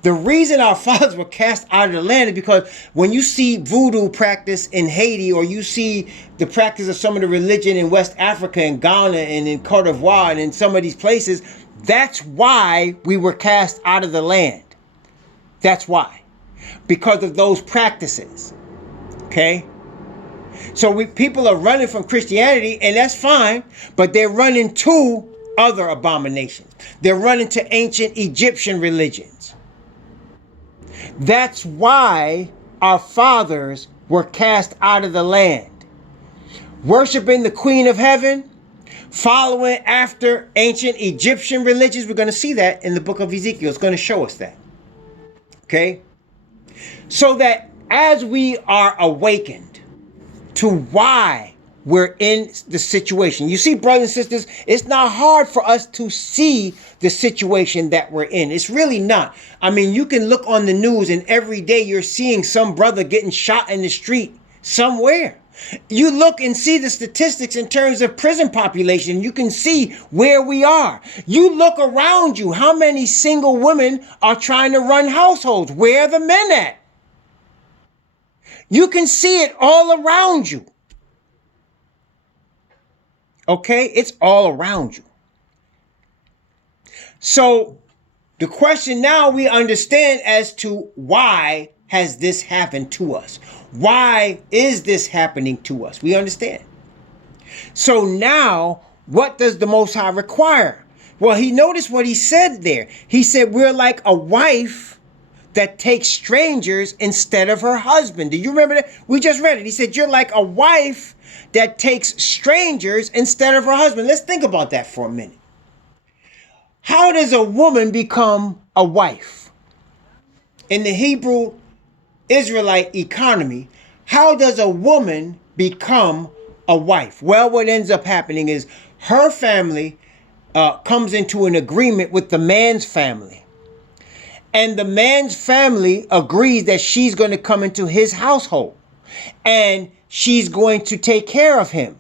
The reason our fathers were cast out of the land is because when you see voodoo practice in Haiti, or you see the practice of some of the religion in West Africa and Ghana and in Cote d'Ivoire and in some of these places, that's why we were cast out of the land. That's why. Because of those practices. Okay? So people are running from Christianity, and that's fine, but they're running to other abominations. They're running to ancient Egyptian religions. That's why our fathers were cast out of the land. Worshiping the Queen of Heaven, following after ancient Egyptian religions. We're going to see that in the book of Ezekiel. It's going to show us that. Okay? So that as we are awakened to why we're in the situation. You see, brothers and sisters, it's not hard for us to see the situation that we're in. It's really not. I mean, you can look on the news and every day you're seeing some brother getting shot in the street somewhere. You look and see the statistics in terms of prison population. You can see where we are. You look around you. How many single women are trying to run households? Where are the men at? You can see it all around you. Okay? It's all around you. So the question now we understand as to why has this happened to us? Why is this happening to us? We understand. So now, what does the Most High require? Well, he noticed what he said there. He said, we're like a wife that takes strangers instead of her husband. Do you remember that? We just read it. He said, you're like a wife that takes strangers instead of her husband. Let's think about that for a minute. How does a woman become a wife? In the Hebrew Israelite economy, how does a woman become a wife? Well, what ends up happening is her family comes into an agreement with the man's family. And the man's family agrees that she's going to come into his household. And she's going to take care of him,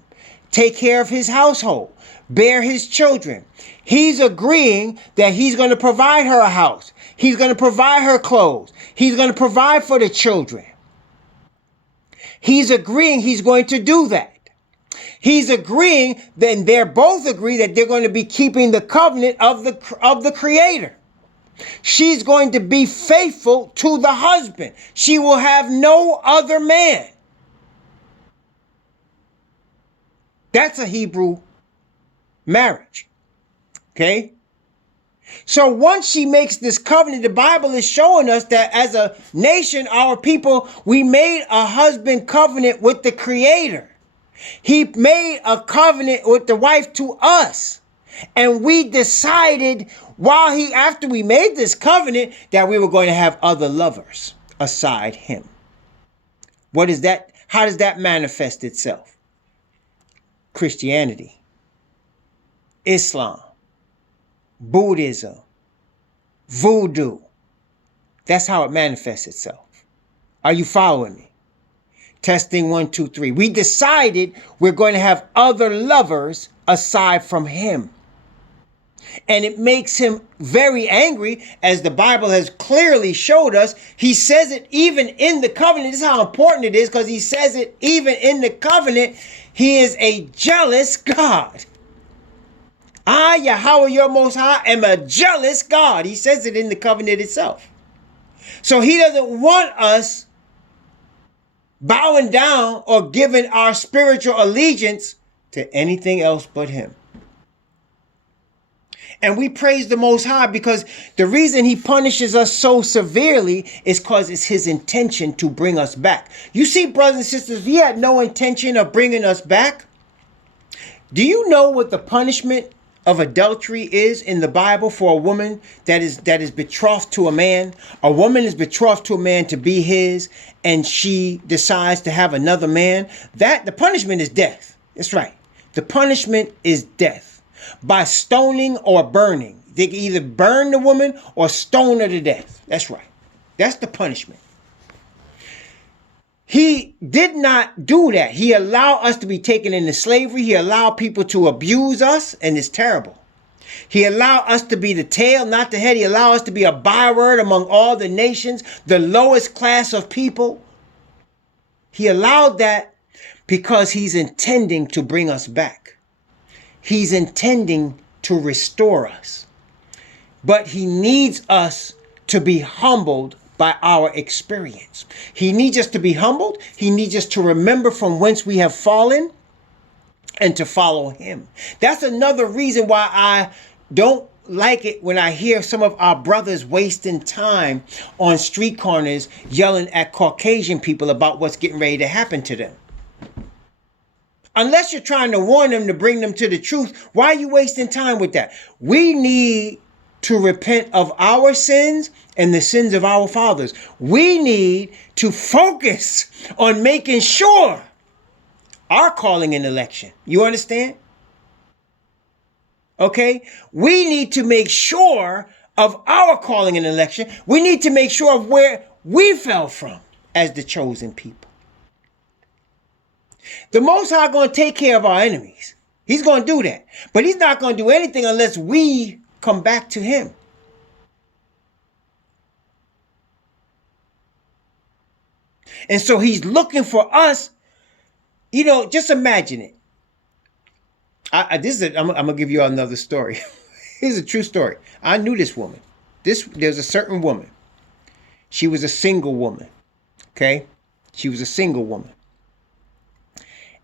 take care of his household, bear his children. He's agreeing that he's going to provide her a house. He's going to provide her clothes. He's going to provide for the children. He's agreeing he's going to do that. He's agreeing, then they're both agree that they're going to be keeping the covenant of the Creator. She's going to be faithful to the husband. She will have no other man. That's a Hebrew marriage. Okay? So once she makes this covenant, the Bible is showing us that as a nation, our people, we made a husband covenant with the Creator. He made a covenant with the wife to us. And we decided after we made this covenant that we were going to have other lovers aside him. What is that? How does that manifest itself? Christianity, Islam, Buddhism, voodoo. That's how it manifests itself. Are you following me? Testing 1, 2, 3. We decided we're going to have other lovers aside from him. And it makes him very angry, as the Bible has clearly showed us. He says it even in the covenant. This is how important it is, because he says it even in the covenant. He is a jealous God. I, Yahweh, your Most High, am a jealous God. He says it in the covenant itself. So he doesn't want us bowing down or giving our spiritual allegiance to anything else but him. And we praise the Most High because the reason he punishes us so severely is because it's his intention to bring us back. You see, brothers and sisters, he had no intention of bringing us back. Do you know what the punishment of adultery is in the Bible for a woman that is betrothed to a man? A woman is betrothed to a man to be his, and she decides to have another man. The punishment is death. That's right. The punishment is death. By stoning or burning. They can either burn the woman or stone her to death. That's right. That's the punishment. He did not do that. He allowed us to be taken into slavery. He allowed people to abuse us, and it's terrible. He allowed us to be the tail, not the head. He allowed us to be a byword among all the nations, the lowest class of people. He allowed that because he's intending to bring us back. He's intending to restore us. But he needs us to be humbled by our experience. He needs us to be humbled. He needs us to remember from whence we have fallen and to follow him. That's another reason why I don't like it when I hear some of our brothers wasting time on street corners yelling at Caucasian people about what's getting ready to happen to them. Unless you're trying to warn them to bring them to the truth, why are you wasting time with that? We need to repent of our sins and the sins of our fathers. We need to focus on making sure our calling and election. You understand? Okay? We need to make sure of our calling and election. We need to make sure of where we fell from as the chosen people. The Most High going to take care of our enemies. He's going to do that. But he's not going to do anything unless we come back to him. And so he's looking for us. You know, just imagine it. I'm going to give you another story. Here's a true story. I knew this woman. There's a certain woman. She was a single woman. Okay? She was a single woman.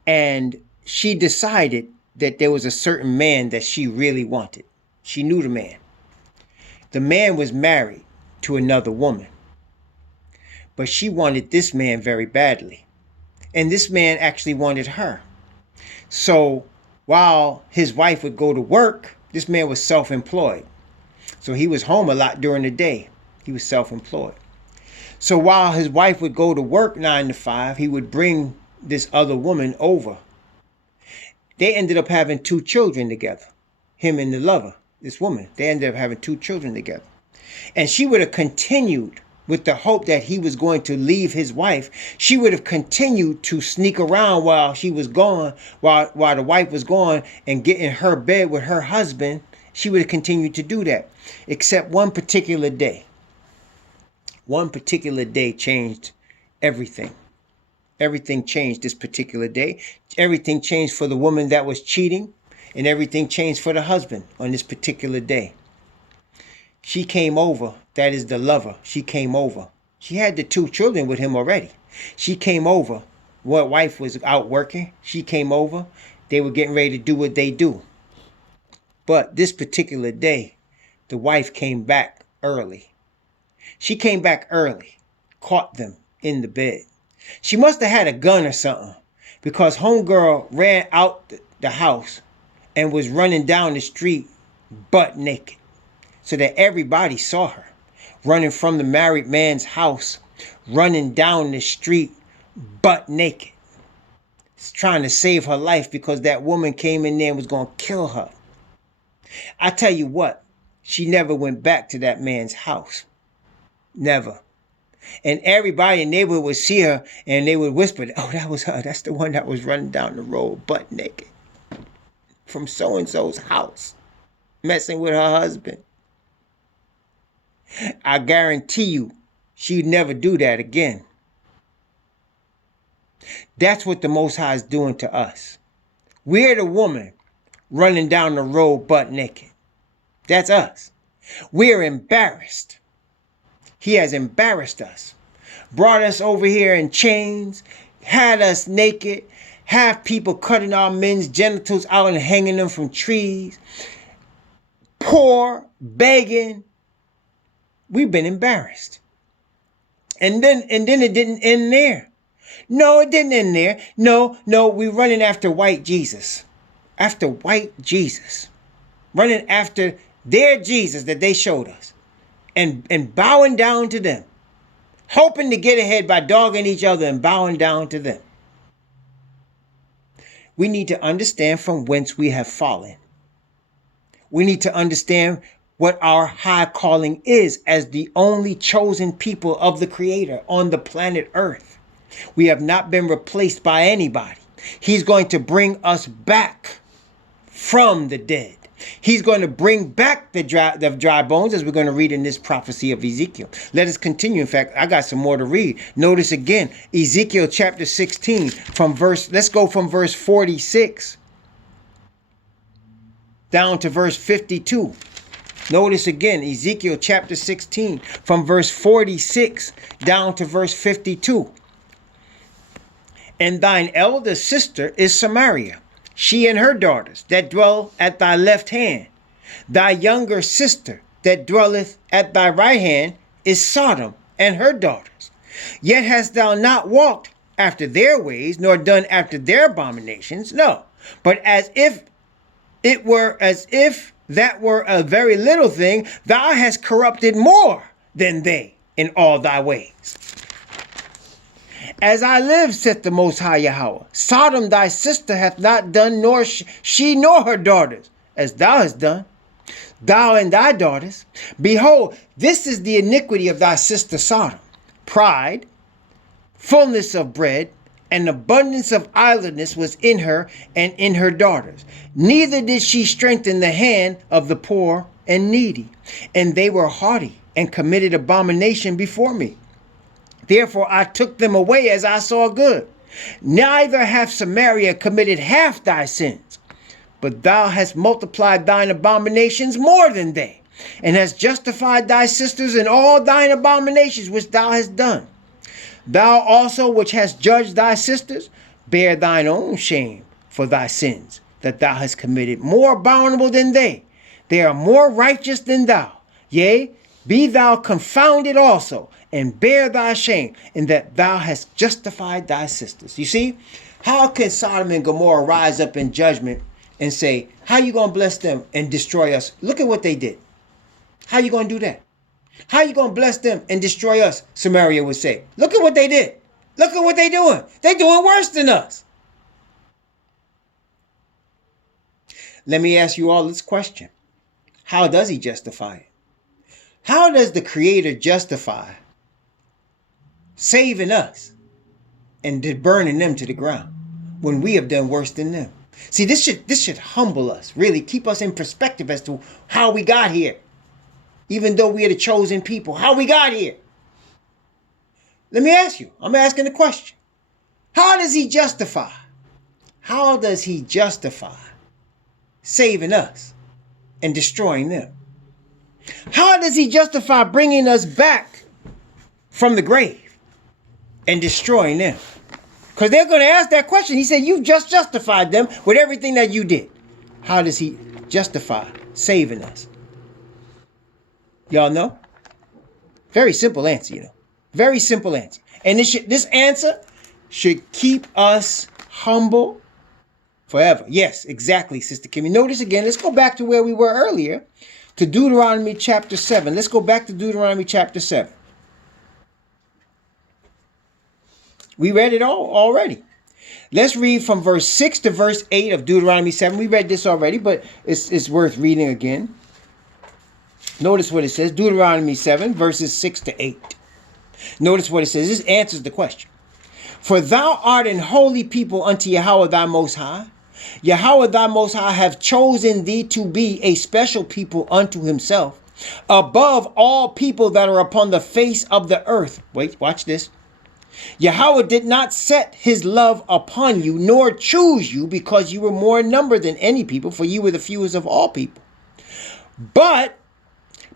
And she decided that there was a certain man that she really wanted. She knew the man. The man was married to another woman. But she wanted this man very badly. And this man actually wanted her. So while his wife would go to work, this man was self-employed. So he was home a lot during the day. He was self-employed. So while his wife would go to work 9 to 5, he would bring this other woman over. They ended up having 2 children together. Him and the lover, this woman. They ended up having 2 children together. And she would have continued with the hope that he was going to leave his wife. She would have continued to sneak around while she was gone, while the wife was gone, and get in her bed with her husband. She would have continued to do that. Except one particular day. One particular day changed everything. Everything changed this particular day. Everything changed for the woman that was cheating, and everything changed for the husband on this particular day. She came over. That is the lover. She came over. She had the 2 children with him already. She came over. What wife was out working. She came over. They were getting ready to do what they do. But this particular day, the wife came back early. She came back early. Caught them in the bed. She must have had a gun or something, because homegirl ran out the house and was running down the street butt naked, so that everybody saw her running from the married man's house, running down the street butt naked, trying to save her life because that woman came in there and was going to kill her. I tell you what, she never went back to that man's house. Never. And everybody in the neighborhood would see her and they would whisper, oh, that was her. That's the one that was running down the road butt naked from so-and-so's house, messing with her husband. I guarantee you, she'd never do that again. That's what the Most High is doing to us. We're the woman running down the road butt naked. That's us. We're embarrassed. He has embarrassed us, brought us over here in chains, had us naked, have people cutting our men's genitals out and hanging them from trees, poor, begging. We've been embarrassed. And then it didn't end there. No, it didn't end there. No, we're running after white Jesus. After white Jesus. Running after their Jesus that they showed us. And bowing down to them. Hoping to get ahead by dogging each other and bowing down to them. We need to understand from whence we have fallen. We need to understand what our high calling is as the only chosen people of the Creator on the planet Earth. We have not been replaced by anybody. He's going to bring us back from the dead. He's going to bring back the dry bones, as we're going to read in this prophecy of Ezekiel. Let us continue. In fact, I got some more to read. Notice again, Ezekiel chapter 16 let's go from verse 46 down to verse 52. Notice again, Ezekiel chapter 16 from verse 46 down to verse 52. And thine elder sister is Samaria, she and her daughters that dwell at thy left hand. Thy younger sister that dwelleth at thy right hand is Sodom and her daughters. Yet hast thou not walked after their ways, nor done after their abominations. No, but as if that were a very little thing, thou hast corrupted more than they in all thy ways. As I live, saith the Most High Yahweh, Sodom thy sister hath not done, nor she nor her daughters, as thou hast done, thou and thy daughters. Behold, this is the iniquity of thy sister Sodom: pride, fullness of bread, and abundance of idleness was in her and in her daughters. Neither did she strengthen the hand of the poor and needy. And they were haughty and committed abomination before me. Therefore I took them away as I saw good. Neither hath Samaria committed half thy sins, but thou hast multiplied thine abominations more than they, and hast justified thy sisters in all thine abominations which thou hast done. Thou also, which hast judged thy sisters, bear thine own shame for thy sins, that thou hast committed, more abominable than they. They are more righteous than thou. Yea, be thou confounded also, and bear thy shame, in that thou hast justified thy sisters. You see, how can Sodom and Gomorrah rise up in judgment and say, how you going to bless them and destroy us? Look at what they did. How you going to do that? How you going to bless them and destroy us? Samaria would say. Look at what they did. Look at what they doing. They doing worse than us. Let me ask you all this question. How does he justify it? How does the Creator justify saving us and burning them to the ground when we have done worse than them? See, this should humble us, really keep us in perspective as to how we got here. Even though we are the chosen people, how we got here. Let me ask you, I'm asking the question. How does he justify? How does he justify saving us and destroying them? How does he justify bringing us back from the grave and destroying them? Because they're going to ask that question. He said, you've just justified them with everything that you did. How does he justify saving us? Y'all know? Very simple answer, you know. Very simple answer. And this answer should keep us humble forever. Yes, exactly, Sister Kimmy. Notice again, let's go back to where we were earlier, to Deuteronomy chapter 7. Let's go back to Deuteronomy chapter 7. We read it all already. Let's read from verse 6 to verse 8 of Deuteronomy 7. We read this already, but it's worth reading again. Notice what it says, Deuteronomy 7, verses 6 to 8. Notice what it says. This answers the question. For thou art an holy people unto Yahweh thy Most High. Yahweh thy Most High have chosen thee to be a special people unto himself, above all people that are upon the face of the earth. Wait, watch this. Yahweh did not set his love upon you, nor choose you, because you were more in number than any people, for you were the fewest of all people. But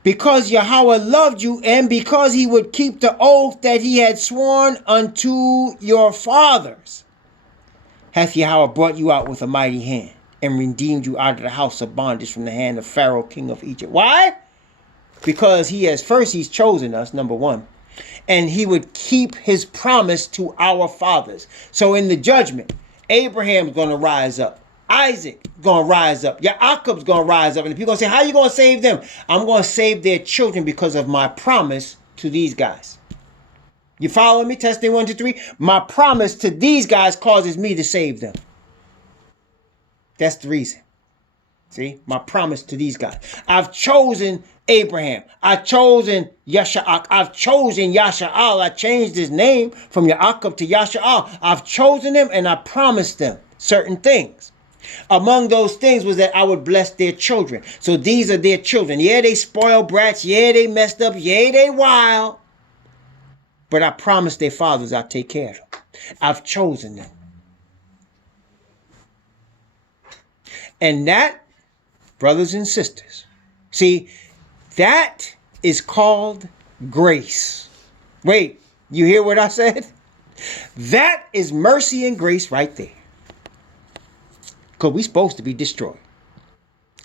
because Yahweh loved you, and because he would keep the oath that he had sworn unto your fathers, hath Yahweh brought you out with a mighty hand, and redeemed you out of the house of bondage from the hand of Pharaoh, king of Egypt. Why? Because he's chosen us, number one, and he would keep his promise to our fathers. So in the judgment, Abraham's going to rise up. Isaac going to rise up. Jacob's going to rise up. And the people going to say, how are you going to save them? I'm going to save their children because of my promise to these guys. You follow me? Testing 1, 2, 3. My promise to these guys causes me to save them. That's the reason. See? My promise to these guys. I've chosen Abraham. I've chosen Yasha'ak. I've chosen Yasha'al. I changed his name from Yaakov to Yasha'al. I've chosen them and I promised them certain things. Among those things was that I would bless their children. So these are their children. Yeah, they spoiled brats. Yeah, they messed up. Yeah, they wild. But I promised their fathers I'll take care of them. I've chosen them. And that, brothers and sisters, see, that is called grace. Wait, you hear what I said? That is mercy and grace right there. Because we're supposed to be destroyed.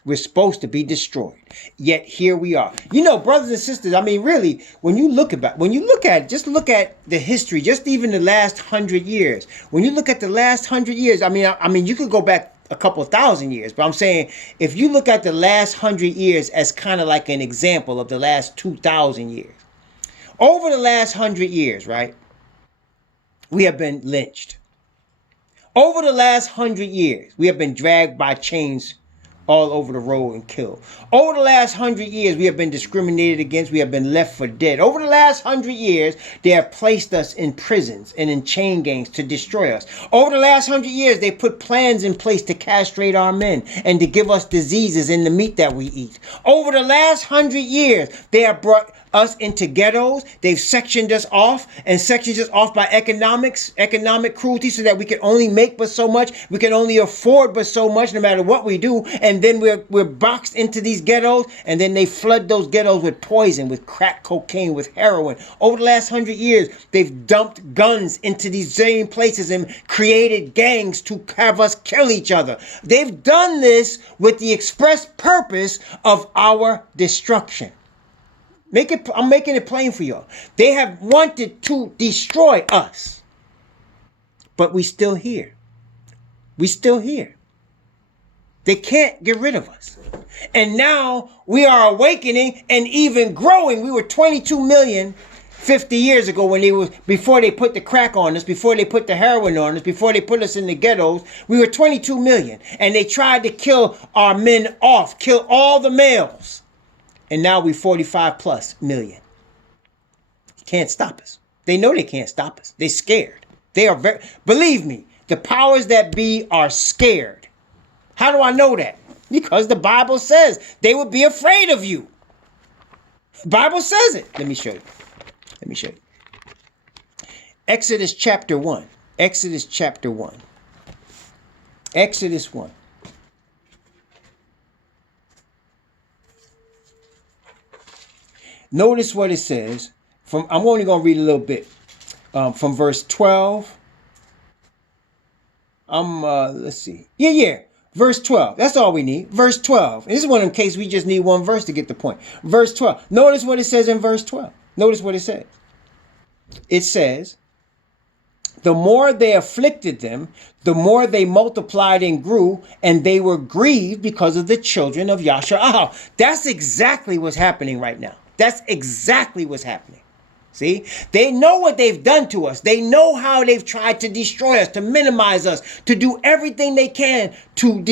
We're supposed to be destroyed. Yet here we are. You know, brothers and sisters, I mean, really, when you look at, just look at the history, just even the last 100 years. When you look at the last 100 years, I mean, you could go back a couple thousand years, but I'm saying if you look at the last 100 years as kind of like an example of the last 2,000 years. Over the last 100 years, right, we have been lynched. Over the last 100 years, we have been dragged by chains all over the road and killed. Over the last 100 years, we have been discriminated against. We have been left for dead. Over the last 100 years, they have placed us in prisons and in chain gangs to destroy us. Over the last 100 years, they put plans in place to castrate our men and to give us diseases in the meat that we eat. Over the last 100 years, they have brought us into ghettos. They've sectioned us off and sectioned us off by economic cruelty so that we can only make but so much. We can only afford but so much no matter what we do. And then we're boxed into these ghettos, and then they flood those ghettos with poison, with crack cocaine, with heroin. Over the last 100 years, they've dumped guns into these same places and created gangs to have us kill each other. They've done this with the express purpose of our destruction. I'm making it plain for y'all. They have wanted to destroy us. But we still here. We still here. They can't get rid of us. And now we are awakening and even growing. We were 22 million 50 years ago before they put the crack on us, before they put the heroin on us, before they put us in the ghettos. We were 22 million. And they tried to kill our men off, kill all the males. And now we 45 plus million. Can't stop us. They know they can't stop us. They're scared. They are believe me, the powers that be are scared. How do I know that? Because the Bible says they would be afraid of you. The Bible says it. Let me show you. Exodus chapter 1. Exodus chapter 1. Exodus 1. Notice what it says. I'm only going to read a little bit from verse 12. Let's see. Verse 12. That's all we need. Verse 12. And this is one of them cases we just need one verse to get the point. Verse 12. Notice what it says in verse 12. Notice what it says. It says, the more they afflicted them, the more they multiplied and grew, and they were grieved because of the children of Yashar'ah. That's exactly what's happening right now. That's exactly what's happening. See, they know what they've done to us. They know how they've tried to destroy us, to minimize us, to do everything they can to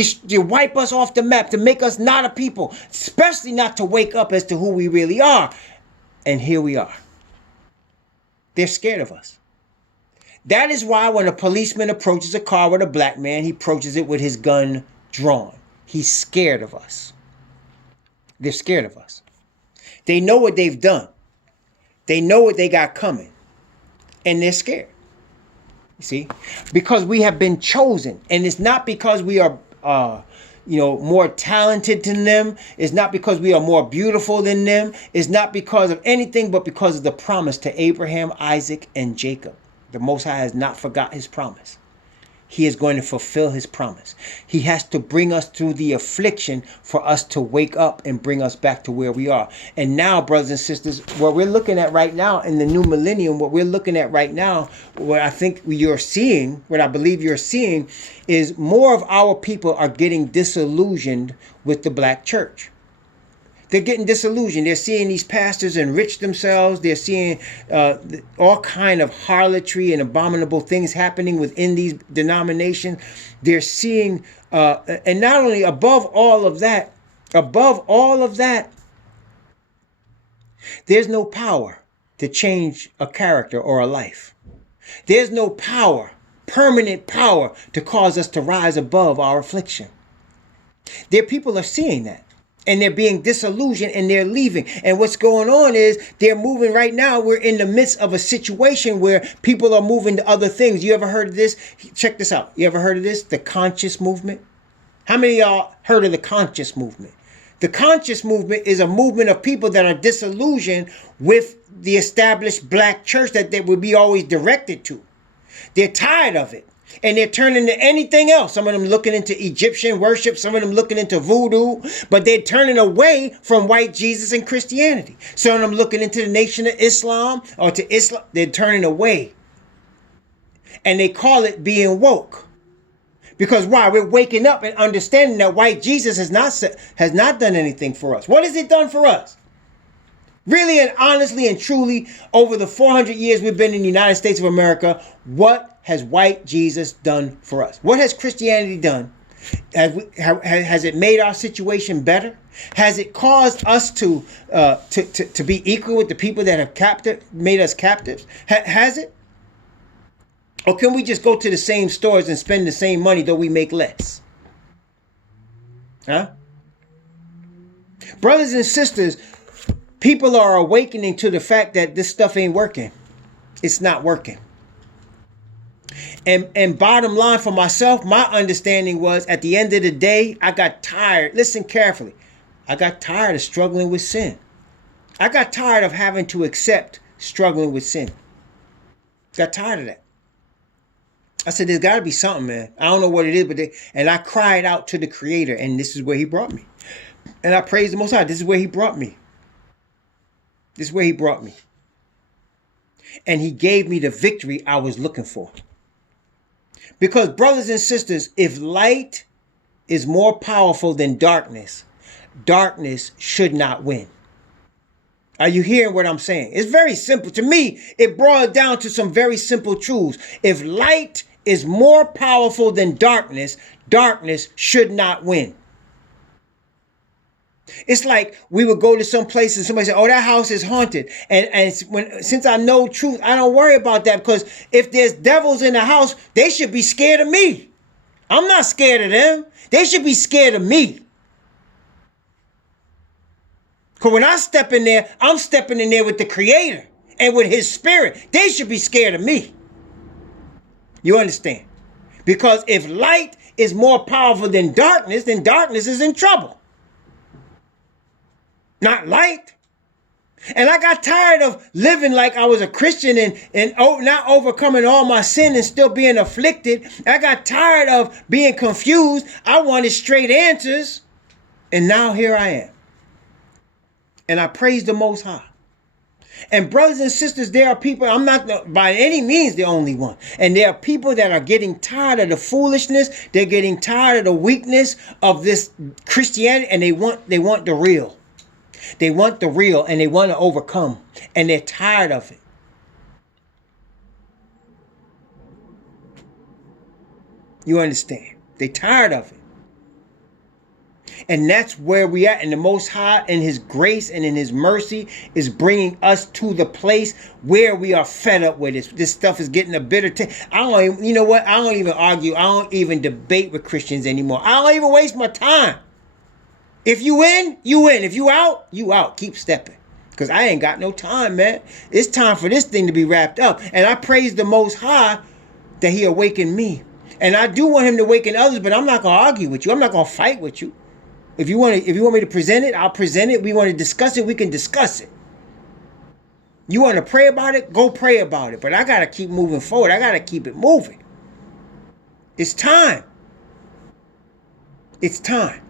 wipe us off the map, to make us not a people, especially not to wake up as to who we really are. And here we are. They're scared of us. That is why when a policeman approaches a car with a black man, he approaches it with his gun drawn. He's scared of us. They're scared of us. They know what they've done. They know what they got coming. And they're scared. You see? Because we have been chosen. And it's not because we are, more talented than them. It's not because we are more beautiful than them. It's not because of anything but because of the promise to Abraham, Isaac, and Jacob. The Most High has not forgot his promise. He is going to fulfill his promise. He has to bring us through the affliction for us to wake up and bring us back to where we are. And now, brothers and sisters, what we're looking at right now in the new millennium, what we're looking at right now, what I believe you're seeing is more of our people are getting disillusioned with the black church. They're getting disillusioned. They're seeing these pastors enrich themselves. They're seeing all kind of harlotry and abominable things happening within these denominations. They're seeing, and not only above all of that, there's no power to change a character or a life. There's no power permanent power to cause us to rise above our affliction. Their people are seeing that. And they're being disillusioned and they're leaving. And what's going on is they're moving right now. We're in the midst of a situation where people are moving to other things. You ever heard of this? Check this out. You ever heard of this? The conscious movement. How many of y'all heard of the conscious movement? The conscious movement is a movement of people that are disillusioned with the established black church that they would be always directed to. They're tired of it. And they're turning to anything else. Some of them looking into Egyptian worship. Some of them looking into voodoo. But they're turning away from white Jesus and Christianity. Some of them looking into the Nation of Islam or to Islam. They're turning away. And they call it being woke. Because why? We're waking up and understanding that white Jesus has not done anything for us. What has it done for us? Really and honestly and truly, over the 400 years we've been in the United States of America, what has white Jesus done for us? What has Christianity done? Has it made our situation better? Has it caused us to be equal with the people that have made us captives? Has it? Or can we just go to the same stores and spend the same money though we make less? Huh? Brothers and sisters, people are awakening to the fact that this stuff ain't working. It's not working. And bottom line for myself, my understanding was at the end of the day, I got tired. Listen carefully. I got tired of struggling with sin. I got tired of having to accept struggling with sin. Got tired of that. I said, there's got to be something, man. I don't know what it is, and I cried out to the Creator, and this is where he brought me. And I praised the Most High. This is where he brought me. This is where he brought me. And he gave me the victory I was looking for. Because brothers and sisters, if light is more powerful than darkness, darkness should not win. Are you hearing what I'm saying? It's very simple. To me, it boils down to some very simple truths. If light is more powerful than darkness, darkness should not win. It's like we would go to some place and somebody say, oh, that house is haunted. And since I know truth, I don't worry about that, because if there's devils in the house, they should be scared of me. I'm not scared of them. They should be scared of me. Because when I step in there, I'm stepping in there with the Creator and with his spirit. They should be scared of me. You understand? Because if light is more powerful than darkness, then darkness is in trouble. Not light. And I got tired of living like I was a Christian and not overcoming all my sin and still being afflicted. I got tired of being confused. I wanted straight answers. And now here I am. And I praise the Most High. And brothers and sisters, there are people, I'm not by any means the only one. And there are people that are getting tired of the foolishness. They're getting tired of the weakness of this Christianity. And they want the real. They want the real and they want to overcome. And they're tired of it. You understand? They're tired of it. And that's where we are. And the Most High in his grace and in his mercy is bringing us to the place where we are fed up with it. This stuff is getting a bitter taste. You know what? I don't even argue. I don't even debate with Christians anymore. I don't even waste my time. If you win, you win. If you out, you out. Keep stepping. Because I ain't got no time, man. It's time for this thing to be wrapped up. And I praise the Most High that he awakened me. And I do want him to awaken others, but I'm not going to argue with you. I'm not going to fight with you. If you want me to present it, I'll present it. We want to discuss it, we can discuss it. You want to pray about it? Go pray about it. But I got to keep moving forward. I got to keep it moving. It's time. It's time.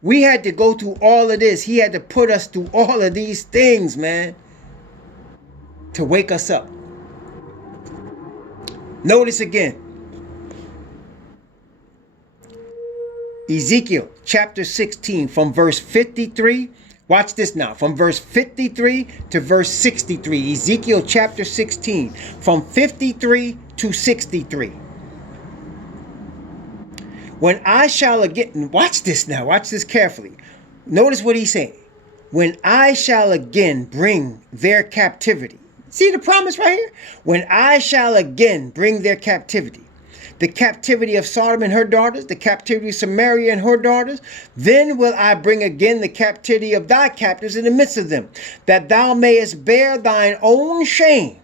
We had to go through all of this. He had to put us through all of these things, man, to wake us up. Notice again. Ezekiel chapter 16 from verse 53. Watch this now. From verse 53 to verse 63. Ezekiel chapter 16 from 53 to 63. When I shall again, watch this now. Watch this carefully. Notice what he's saying. When I shall again bring their captivity. See the promise right here? When I shall again bring their captivity, the captivity of Sodom and her daughters, the captivity of Samaria and her daughters, then will I bring again the captivity of thy captives in the midst of them, that thou mayest bear thine own shame,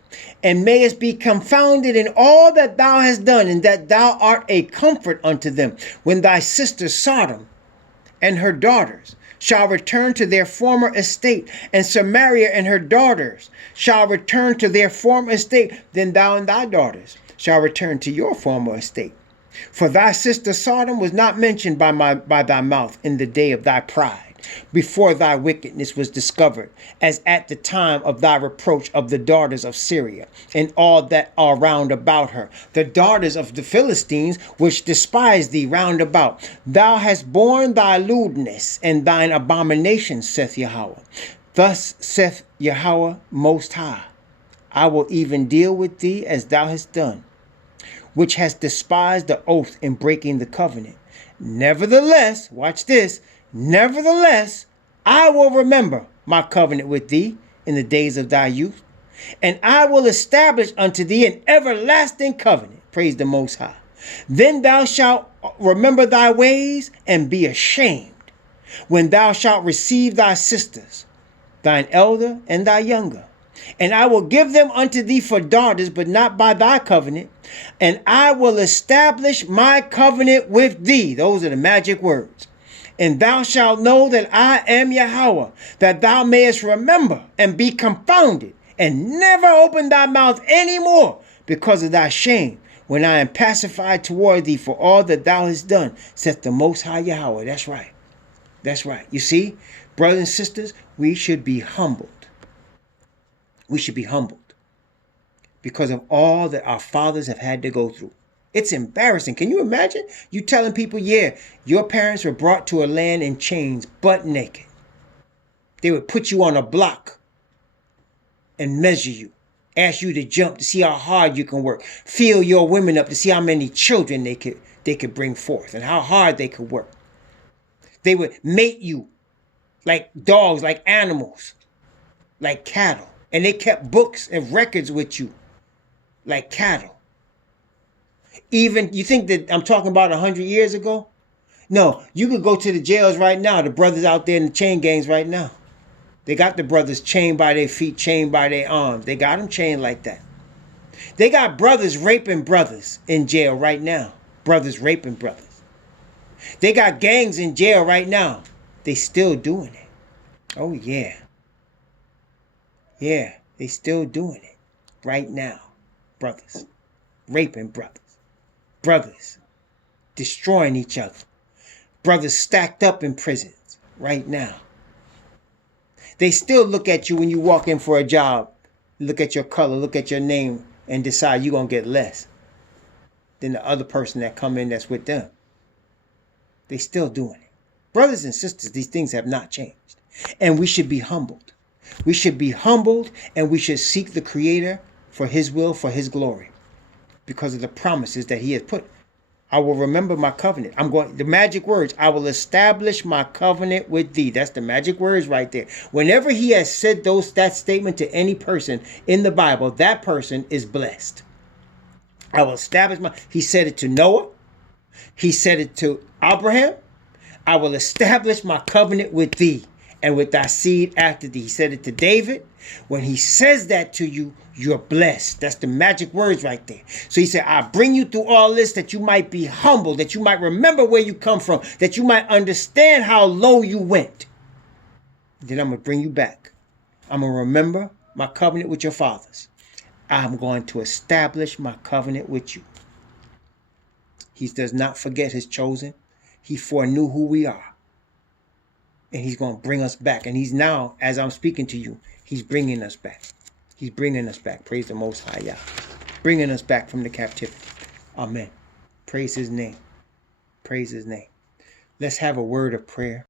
and mayest be confounded in all that thou hast done, and that thou art a comfort unto them, when thy sister Sodom and her daughters shall return to their former estate, and Samaria and her daughters shall return to their former estate, then thou and thy daughters shall return to your former estate. For thy sister Sodom was not mentioned by thy mouth in the day of thy pride, before thy wickedness was discovered, as at the time of thy reproach of the daughters of Syria, and all that are round about her, the daughters of the Philistines, which despise thee round about. Thou hast borne thy lewdness and thine abominations, saith Yahweh. Thus saith Yahweh Most High, I will even deal with thee as thou hast done, which has despised the oath in breaking the covenant. Nevertheless, watch this, nevertheless, I will remember my covenant with thee in the days of thy youth, and I will establish unto thee an everlasting covenant. Praise the Most High. Then thou shalt remember thy ways and be ashamed, when thou shalt receive thy sisters, thine elder and thy younger. And I will give them unto thee for daughters, but not by thy covenant. And I will establish my covenant with thee. Those are the magic words. And thou shalt know that I am Yahweh, that thou mayest remember and be confounded, and never open thy mouth any more because of thy shame, when I am pacified toward thee for all that thou hast done, saith the Most High Yahweh. That's right. That's right. You see, brothers and sisters, we should be humbled. We should be humbled because of all that our fathers have had to go through. It's embarrassing. Can you imagine? You telling people, yeah, your parents were brought to a land in chains, butt naked. They would put you on a block and measure you, ask you to jump to see how hard you can work, fill your women up to see how many children they could bring forth and how hard they could work. They would mate you like dogs, like animals, like cattle. And they kept books and records with you like cattle. Even, you think that I'm talking about 100 years ago? No, you could go to the jails right now. The brothers out there in the chain gangs right now. They got the brothers chained by their feet, chained by their arms. They got them chained like that. They got brothers raping brothers in jail right now. Brothers raping brothers. They got gangs in jail right now. They still doing it. Oh, yeah. Yeah, they still doing it right now. Brothers. Raping brothers. Brothers. Destroying each other. Brothers stacked up in prisons right now. They still look at you when you walk in for a job. Look at your color, look at your name, and decide you're going to get less than the other person that come in that's with them. They still doing it. Brothers and sisters, these things have not changed. And we should be humbled. We should be humbled, and we should seek the Creator for His will, for His glory, because of the promises that He has put. I will remember my covenant. The magic words, I will establish my covenant with thee. That's the magic words right there. Whenever He has said that statement to any person in the Bible, that person is blessed. I will establish He said it to Noah. He said it to Abraham. I will establish my covenant with thee and with thy seed after thee. He said it to David. When He says that to you, you're blessed. That's the magic words right there. So He said, I bring you through all this that you might be humble, that you might remember where you come from, that you might understand how low you went. Then I'm going to bring you back. I'm going to remember my covenant with your fathers. I'm going to establish my covenant with you. He does not forget His chosen. He foreknew who we are. And He's going to bring us back. And He's now, as I'm speaking to you, He's bringing us back. He's bringing us back. Praise the Most High Yah. Bringing us back from the captivity. Amen. Praise His name. Praise His name. Let's have a word of prayer.